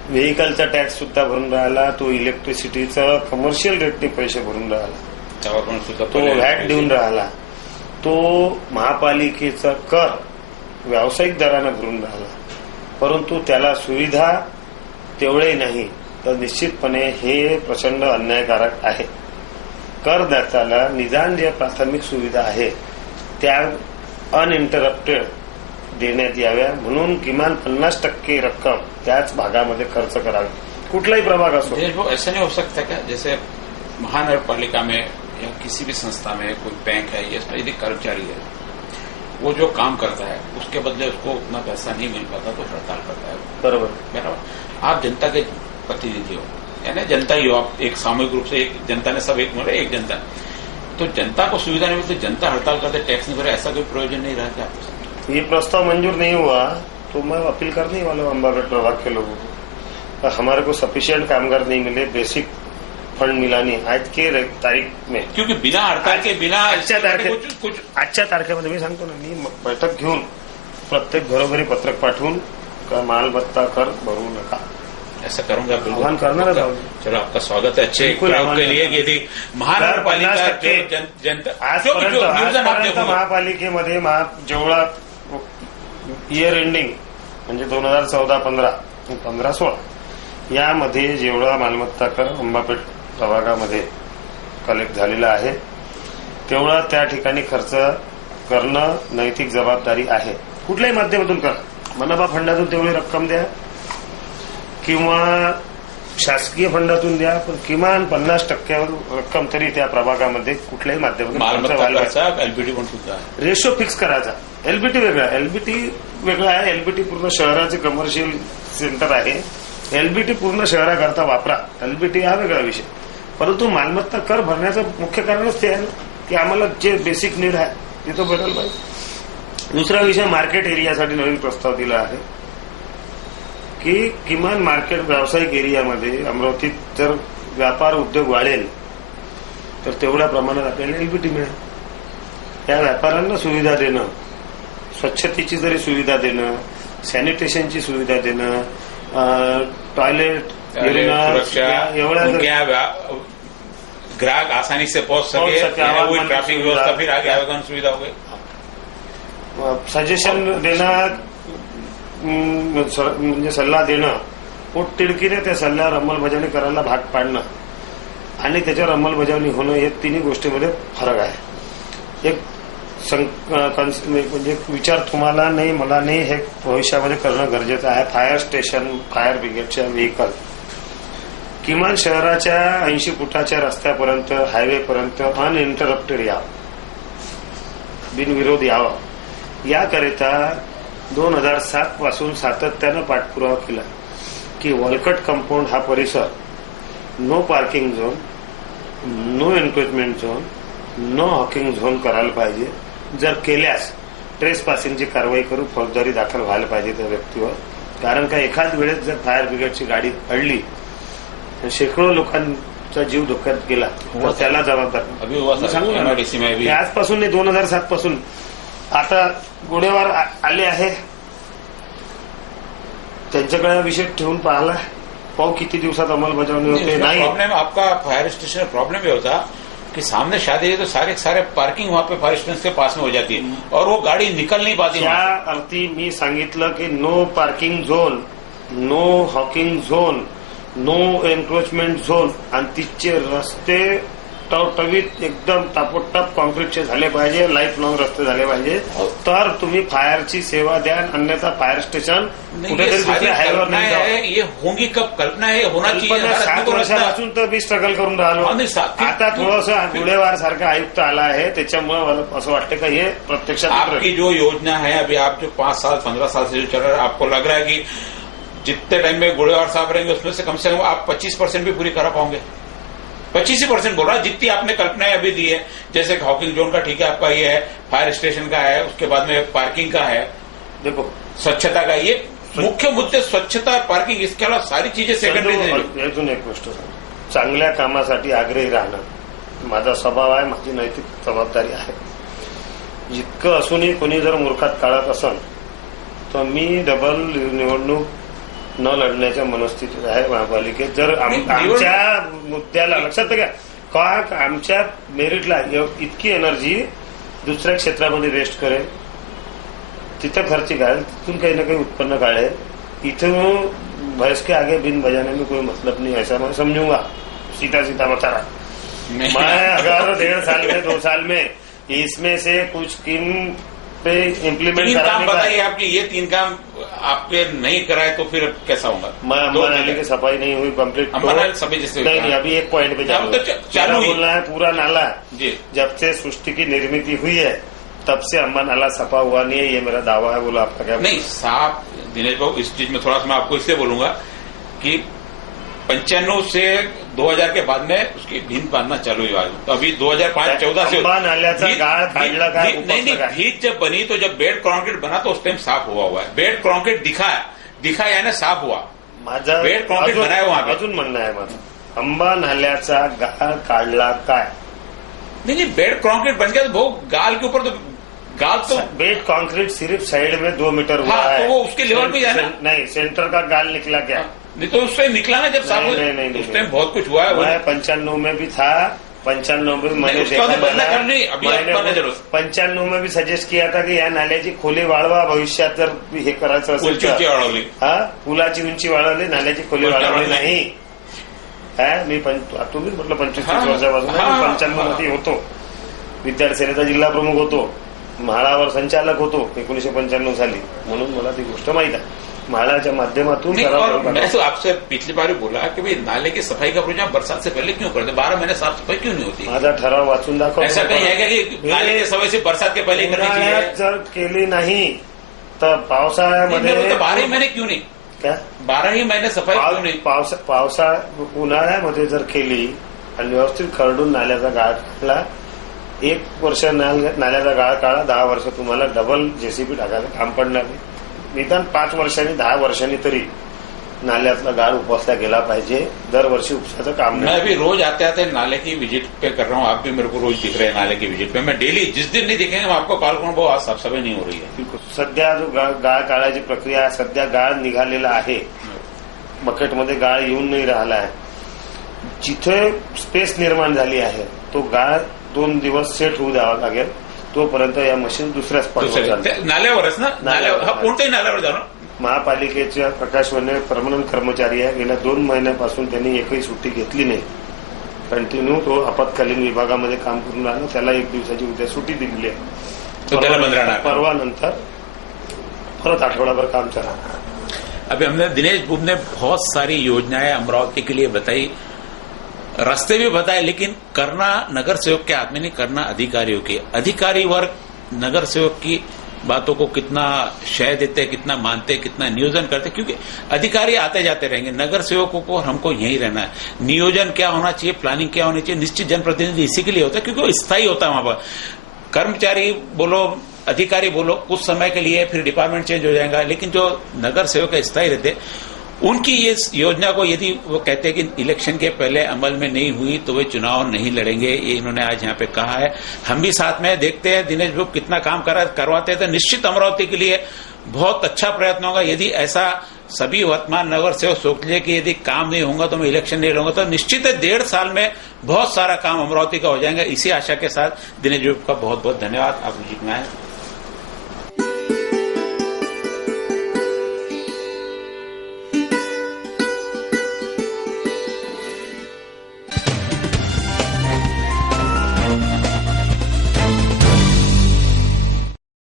व्हेकलचा टॅक्स सुद्धा भरून राहिला, तो इलेक्ट्रिसिटीचा कमर्शियल रेटने पैसे भरून राहिला, त्यावर पण सुद्धा तो व्हॅट देऊन राहिला, तो महापालिकेचा कर व्यावसायिक दराने भरून राहिला, परंतु त्याला सुविधा तेवढे नाही, तर निश्चितपणे हे प्रचंड अन्यायकारक आहे. करदात्याला निदान ज्या प्राथमिक सुविधा आहे त्या अनइंटरप्टेड देण्यात याव्या, म्हणून किमान 50% रक्कम त्याच भागामध्ये खर्च करावी, कुठलाही प्रभाग असो. ऐसा नहीं हो सकता क्या, जैसे महानगरपालिका में या किसी भी संस्था में कोई बैंक है या इसमें यदि कर्मचारी है, वो जो काम करता है उसके बदले उसको उतना पैसा नहीं मिल पाता तो हड़ताल करता है. बराबर. आप जनता के प्रतिनिधि हो, यानी जनता ही हो, आप एक सामूहिक रूप से एक जनता ने सब एक एक जनता, तो जनता को सुविधा नहीं मिलती, जनता हड़ताल करते, टैक्स नहीं भरे, ऐसा कोई प्रयोजन नहीं रहा क्या आपको? ये प्रस्ताव मंजूर नहीं हुआ तो मैं अपील करने वाला हूँ अम्बागढ़ प्रभाग के लोगों को. हमारे को सफिशिएंट कामगार नहीं मिले, बेसिक फंड मिला नहीं आज के तारीख में, क्योंकि बिना हड़ताल के बिना आजच्या तारखेमध्ये मी सांगतो ना, मी बैठक घेऊन प्रत्येक घरोघरी पत्रक पाठवून का मालमत्ता कर भरू नका ऐसा करूंगा, बिल्कुल आह्वान करणार आहोत. चलो, आपका स्वागत है अच्छे प्रयोग के लिए. यदि महानगरपालिका जनता आजपर्यंत महापालिकेमध्ये जेवढा इयर एंडिंग म्हणजे 2014-15 15-16 यामध्ये जेवढा मालमत्ता कर अंबापेठ प्रभागामध्ये कलेक्ट झालेला आहे तेवढा त्या ठिकाणी खर्च करणं नैतिक जबाबदारी आहे. कुठल्याही माध्यमातून करा, मनपा फंडातून तेवढी रक्कम द्या किंवा शासकीय फंडातून द्या, पण किमान 50% रक्कम तरी त्या प्रभागामध्ये कुठल्याही माध्यमातून एलबीटी पण सुद्धा रेशो फिक्स करायचा. एलबीटी वेगळा आहे, एलबीटी पूर्ण शहराचे कमर्शियल सेंटर आहे, एलबीटी पूर्ण शहराकरता वापरा, एलबीटी हा वेगळा विषय. परंतु मालमत्ता कर भरण्याचं मुख्य कारणच ते आहे ना, की आम्हाला जे बेसिक नीड आहे ते तो भेटायला पाहिजे. दुसरा विषय, मार्केट एरियासाठी नवीन प्रस्ताव दिला आहे की किमान मार्केट व्यावसायिक एरियामध्ये अमरावतीत जर व्यापार उद्योग वाढेल तर तेवढ्या प्रमाणात आपल्याला एलबीटी मिळेल. त्या व्यापाऱ्यांना सुविधा देणं, स्वच्छतेची जरी सुविधा देणं, सॅनिटेशनची सुविधा देणं, टॉयलेट एवढ्या ग्राहक आसानी से पहुंच सके, ट्रैफिक व्यवस्था फिर आगे आवेदन सुविधा हो गई. सजेशन देणं म्हणजे सल्ला देणं, पोटतिडकीने त्या सल्ल्यावर अंमलबजावणी करायला भाग पाडणं आणि त्याच्यावर अंमलबजावणी होणं, हे तिन्ही गोष्टीमध्ये फरक आहे. एक म्हणजे विचार तुम्हाला नाही मला नाही, हे भविष्यामध्ये करणं गरजेचं आहे. फायर स्टेशन, फायर ब्रिगेडच्या व्हेकल किमान शहराच्या 80 फुटाच्या रस्त्यापर्यंत, हायवेपर्यंत अनइंटरप्टेड यावं, बिनविरोध यावं. याकरिता 2007 पासून सातत्यानं पाठपुरावा केला की वॉलकट कंपाऊंड हा परिसर no parking zone, no encroachment zone, no hawking zone करायला पाहिजे. जर केल्यास ट्रेस पासिंगची कारवाई करून फौजदारी दाखल व्हायला पाहिजे त्या व्यक्तीवर. कारण का एखाद वेळेस जर फायर ब्रिगेडची गाडी अडली तर शेकडो लोकांचा जीव धोक्यात गेला तर त्याला जबाबदार. आजपासून नाही, 2007 पासून आता गुन्हेगार आले आहे, त्यांच्याकडे विषय ठेवून पाहू किती दिवसात अंमलबजावणी होते. नाही, प्रॉब्लेम आपका फायर स्टेशन में प्रॉब्लम ये होता कि सामने शादी है तो सारे पार्किंग वहां पे फायर स्टेशन के पास में हो जाती है और वो गाड़ी निकल नहीं पाती. त्या अर्थी मी सांगितलं की no parking zone, no hawking zone, no encroachment zone, आणि तिचे रस्ते टवटवीत एकदम तापोटाप कॉन्क्रीटचे झाले पाहिजे, लाईफ लॉंग रस्ते झाले पाहिजे, तर तुम्ही फायरची सेवा द्या. अन्यथा फायर स्टेशन कुठेतरी दुसऱ्या हायवेवर नाही जावं. ये होंगी कब कल्पना है होना चाहिए. 7 वर्षापासून तर मी स्ट्रगल करून राहिलो. आता थोडंसं गुन्हेगार सारखा आयुक्त आला आहे, त्याच्यामुळे मला असं वाटतं का हे प्रत्यक्षात आपकी जो योजना है अभी आप जो 5 साल 15 साल से जो चल रहा है, आपको लग रहा है कि जितने टाइम में गुड़ेवार साहब रहेंगे उसमें से कम आप 25% भी पूरी करा पाओगे. 25% बोल रहा, जितनी आपने कल्पनाएं अभी दी है, जैसे हॉकिंग जोन का ठीक है आपका ये है, फायर स्टेशन का है, उसके बाद में पार्किंग का है, देखो स्वच्छता का, ये मुख्य मुद्दे स्वच्छता, पार्किंग, इसके अलावा सारी चीजें सेकंडरी. अजून एक गोष्ट, चांगल्या कामासाठी आग्रही राहणं, माझा स्वभाव आहे, माझी नैतिक जबाबदारी आहे. इतकं असूनही कोणी जर मूर्खात काढत असेल तर मी डबल निवडणूक न लढण्याच्या मनस्थितीत आहे महापालिकेत. जर आमच्या मुद्द्याला लक्षात घ्या का आमच्या मेरिटला इतकी एनर्जी दुसऱ्या क्षेत्रामध्ये वेस्ट करेल, तिथं खर्च घाल, तिथून काही ना काही उत्पन्न काढेल. इथं भैंस के आगे बिन बजाने में कोई मतलब नहीं, ऐसा मैं समझूंगा. सीधा सीधा बता रहा मैं. अगर 1.5 साल में 2 साल में इसमें से कुछ स्कीम पे इम्प्लीमेंट तीन काम कराने का, बताइए आपकी, ये 3 काम आपके नहीं कराए तो फिर कैसा होगा? अम्बा नाले की सफाई नहीं हुई कंप्लीट. सभी जैसे नहीं, अभी एक पॉइंट पे चालू बोलना है. पूरा नाला जी जब से सृष्टि की निर्मित हुई है तब से अम्बा नाला सफा हुआ नहीं है, ये मेरा दावा है. बोलो आपका क्या? नहीं साफ दिनेश बाबू, इस चीज में थोड़ा सा मैं आपको इसलिए बोलूंगा कि 95 से 2000 के बाद में उसकी भिंत बांधना चालू हुआ. तो अभी 2005-14 से अम्बा नाल्याचा गाळ काढला काय, नहीं, भीत जब बनी तो जब बेड कॉन्क्रीट बना तो उस टाइम साफ हुआ है. बेड कॉन्क्रीट दिखा यानी साफ हुआ. माझा बेड कॉन्क्रीट बनाया वहां पे. अजून म्हणणं आहे माझं, अंबा नाल्याचा गाळ काढला काय? नहीं, बेड कॉन्क्रीट बन गया तो वो गाल के ऊपर तो गाल तो बेड कंक्रीट सिर्फ साइड में 2 मीटर हुआ हाँ, है. तो वो उसके लेवल पे जाना. नहीं, सेंटर का गाल निकला क्या? नहीं तो उससे निकला ना जब साफ नहीं, हुआ. नहीं, उस टाइम बहुत कुछ हुआ है. मैं 95 में भी था. 95 में मैंने उसका तो बदला करनी, अभी आपका नहीं जरूरत. 95 में भी सजेस्ट किया था की या नाल्याची खोली वाढवा, भविष्यात जर हे करायचं असेल उंची तर. वाढवली. हा, पुलाची उंची वाढवली, नाल्याची खोली वाढवली नाही. मी तुम्हीच म्हटलं 25-30 वर्षापासून 95 मध्ये होतो. विद्यार्थी सेनेचा जिल्हा प्रमुख होतो, म्हाळावर संचालक होतो 1995 साली, म्हणून मला ती गोष्ट माहित आहे. म्हाळाच्या माध्यमातून नहीं, और मैं तो आपसे पिछली बार भी बोला कि भाई नाले की सफाई का प्रोजेक्ट बरसात से पहले क्यों करते? 12 महीने साफ सफाई क्यों नहीं होती? माझा ठराव वाचून दाखव. ऐसा कहीं है क्या कि नाले की सफाई से बरसात के पहले करनी उन्हाळ्यात चाहिए? जर केली नाही तर पावसाळ्यामध्ये 12 महीने क्यों नहीं? काय 12 महीने सफाई क्यों नाही? उन्हाळ्यामध्ये जर केली आणि व्यवस्थित खरडून नाल्याचा गाळ काढला, 1 वर्ष नाल्याचा गाळ काढा, 10 वर्ष तुम्हाला डबल जेसीबी टाकायचं काम पडणार नाही. निदान 5 वर्षांनी 10 वर्षांनी तरी नाल्यातला गाळ उपसला गेला पाहिजे. दरवर्षी उपसाचं काम मैं नाही. भी रोज आते आते नाले की विजिट पे कर रहा हूँ. आप भी मेरे को रोज दिख रहे हैं नाले की विजिट पे. मैं डेली जिस दिन नहीं दिखेंगे मैं आपको कॉल करूँ, आज साफ सफाई नहीं हो रही है. सध्या जो गाळ काढायची प्रक्रिया आहे, सध्या गाळ निघालेला आहे, बकेटमध्ये गाळ येऊन नाही राहिला आहे. जिथे स्पेस निर्माण झाली आहे तो गाळ 2 दिवस सेट होऊ द्यावा लागेल. तोपर्यंत या मशीन दुसऱ्या स्पॉटवर चालतात. नाल्यावरच ना, नाल्यावर. हा कोणत्याही नाल्यावर जाणं. महापालिकेच्या प्रकाश वने परमनंट कर्मचारी आहे. गेल्या 2 महिन्यापासून त्यांनी एकही सुट्टी घेतली नाही. कंटिन्यू तो आपत्कालीन विभागामध्ये काम करून राहिला. त्याला 1 दिवसाची उद्या सुट्टी दिलेली आहे. तो त्याला बंद राहणार. परवा नंतर परत आठवडाभर काम चालणार. अभी हमने दिनेश बुब ने बहुत सारी योजनाएं अमरावती के लिए बताई, रास्ते भी बताए, लेकिन करना नगर सेवक के हाथ में नहीं, करना अधिकारियों के. अधिकारी वर्ग नगर सेवक की बातों को कितना शय देते, कितना मानते, कितना नियोजन करते, क्योंकि अधिकारी आते जाते रहेंगे. नगर सेवकों को और हमको यहीं रहना है. नियोजन क्या होना चाहिए, प्लानिंग क्या होनी चाहिए, निश्चित जनप्रतिनिधि इसी के लिए होता है क्योंकि वो स्थायी होता है. वहां पर कर्मचारी बोलो, अधिकारी बोलो, कुछ समय के लिए फिर डिपार्टमेंट चेंज हो जाएगा, लेकिन जो नगर सेवक स्थायी रहते उनकी ये योजना को यदि वो कहते हैं कि इलेक्शन के पहले अमल में नहीं हुई तो वे चुनाव नहीं लड़ेंगे, ये इन्होंने आज यहाँ पे कहा है. हम भी साथ में देखते हैं दिनेश बाबू कितना काम करवाते हैं. तो निश्चित अमरावती के लिए बहुत अच्छा प्रयत्न होगा. यदि ऐसा सभी वर्तमान नगर सेवक सोच ले कि यदि काम नहीं होगा तो मैं इलेक्शन नहीं लड़ूंगा, तो निश्चित है 1.5 साल में बहुत सारा काम अमरावती का हो जाएगा. इसी आशा के साथ दिनेश बाबू का बहुत बहुत धन्यवाद. आप जीतना है.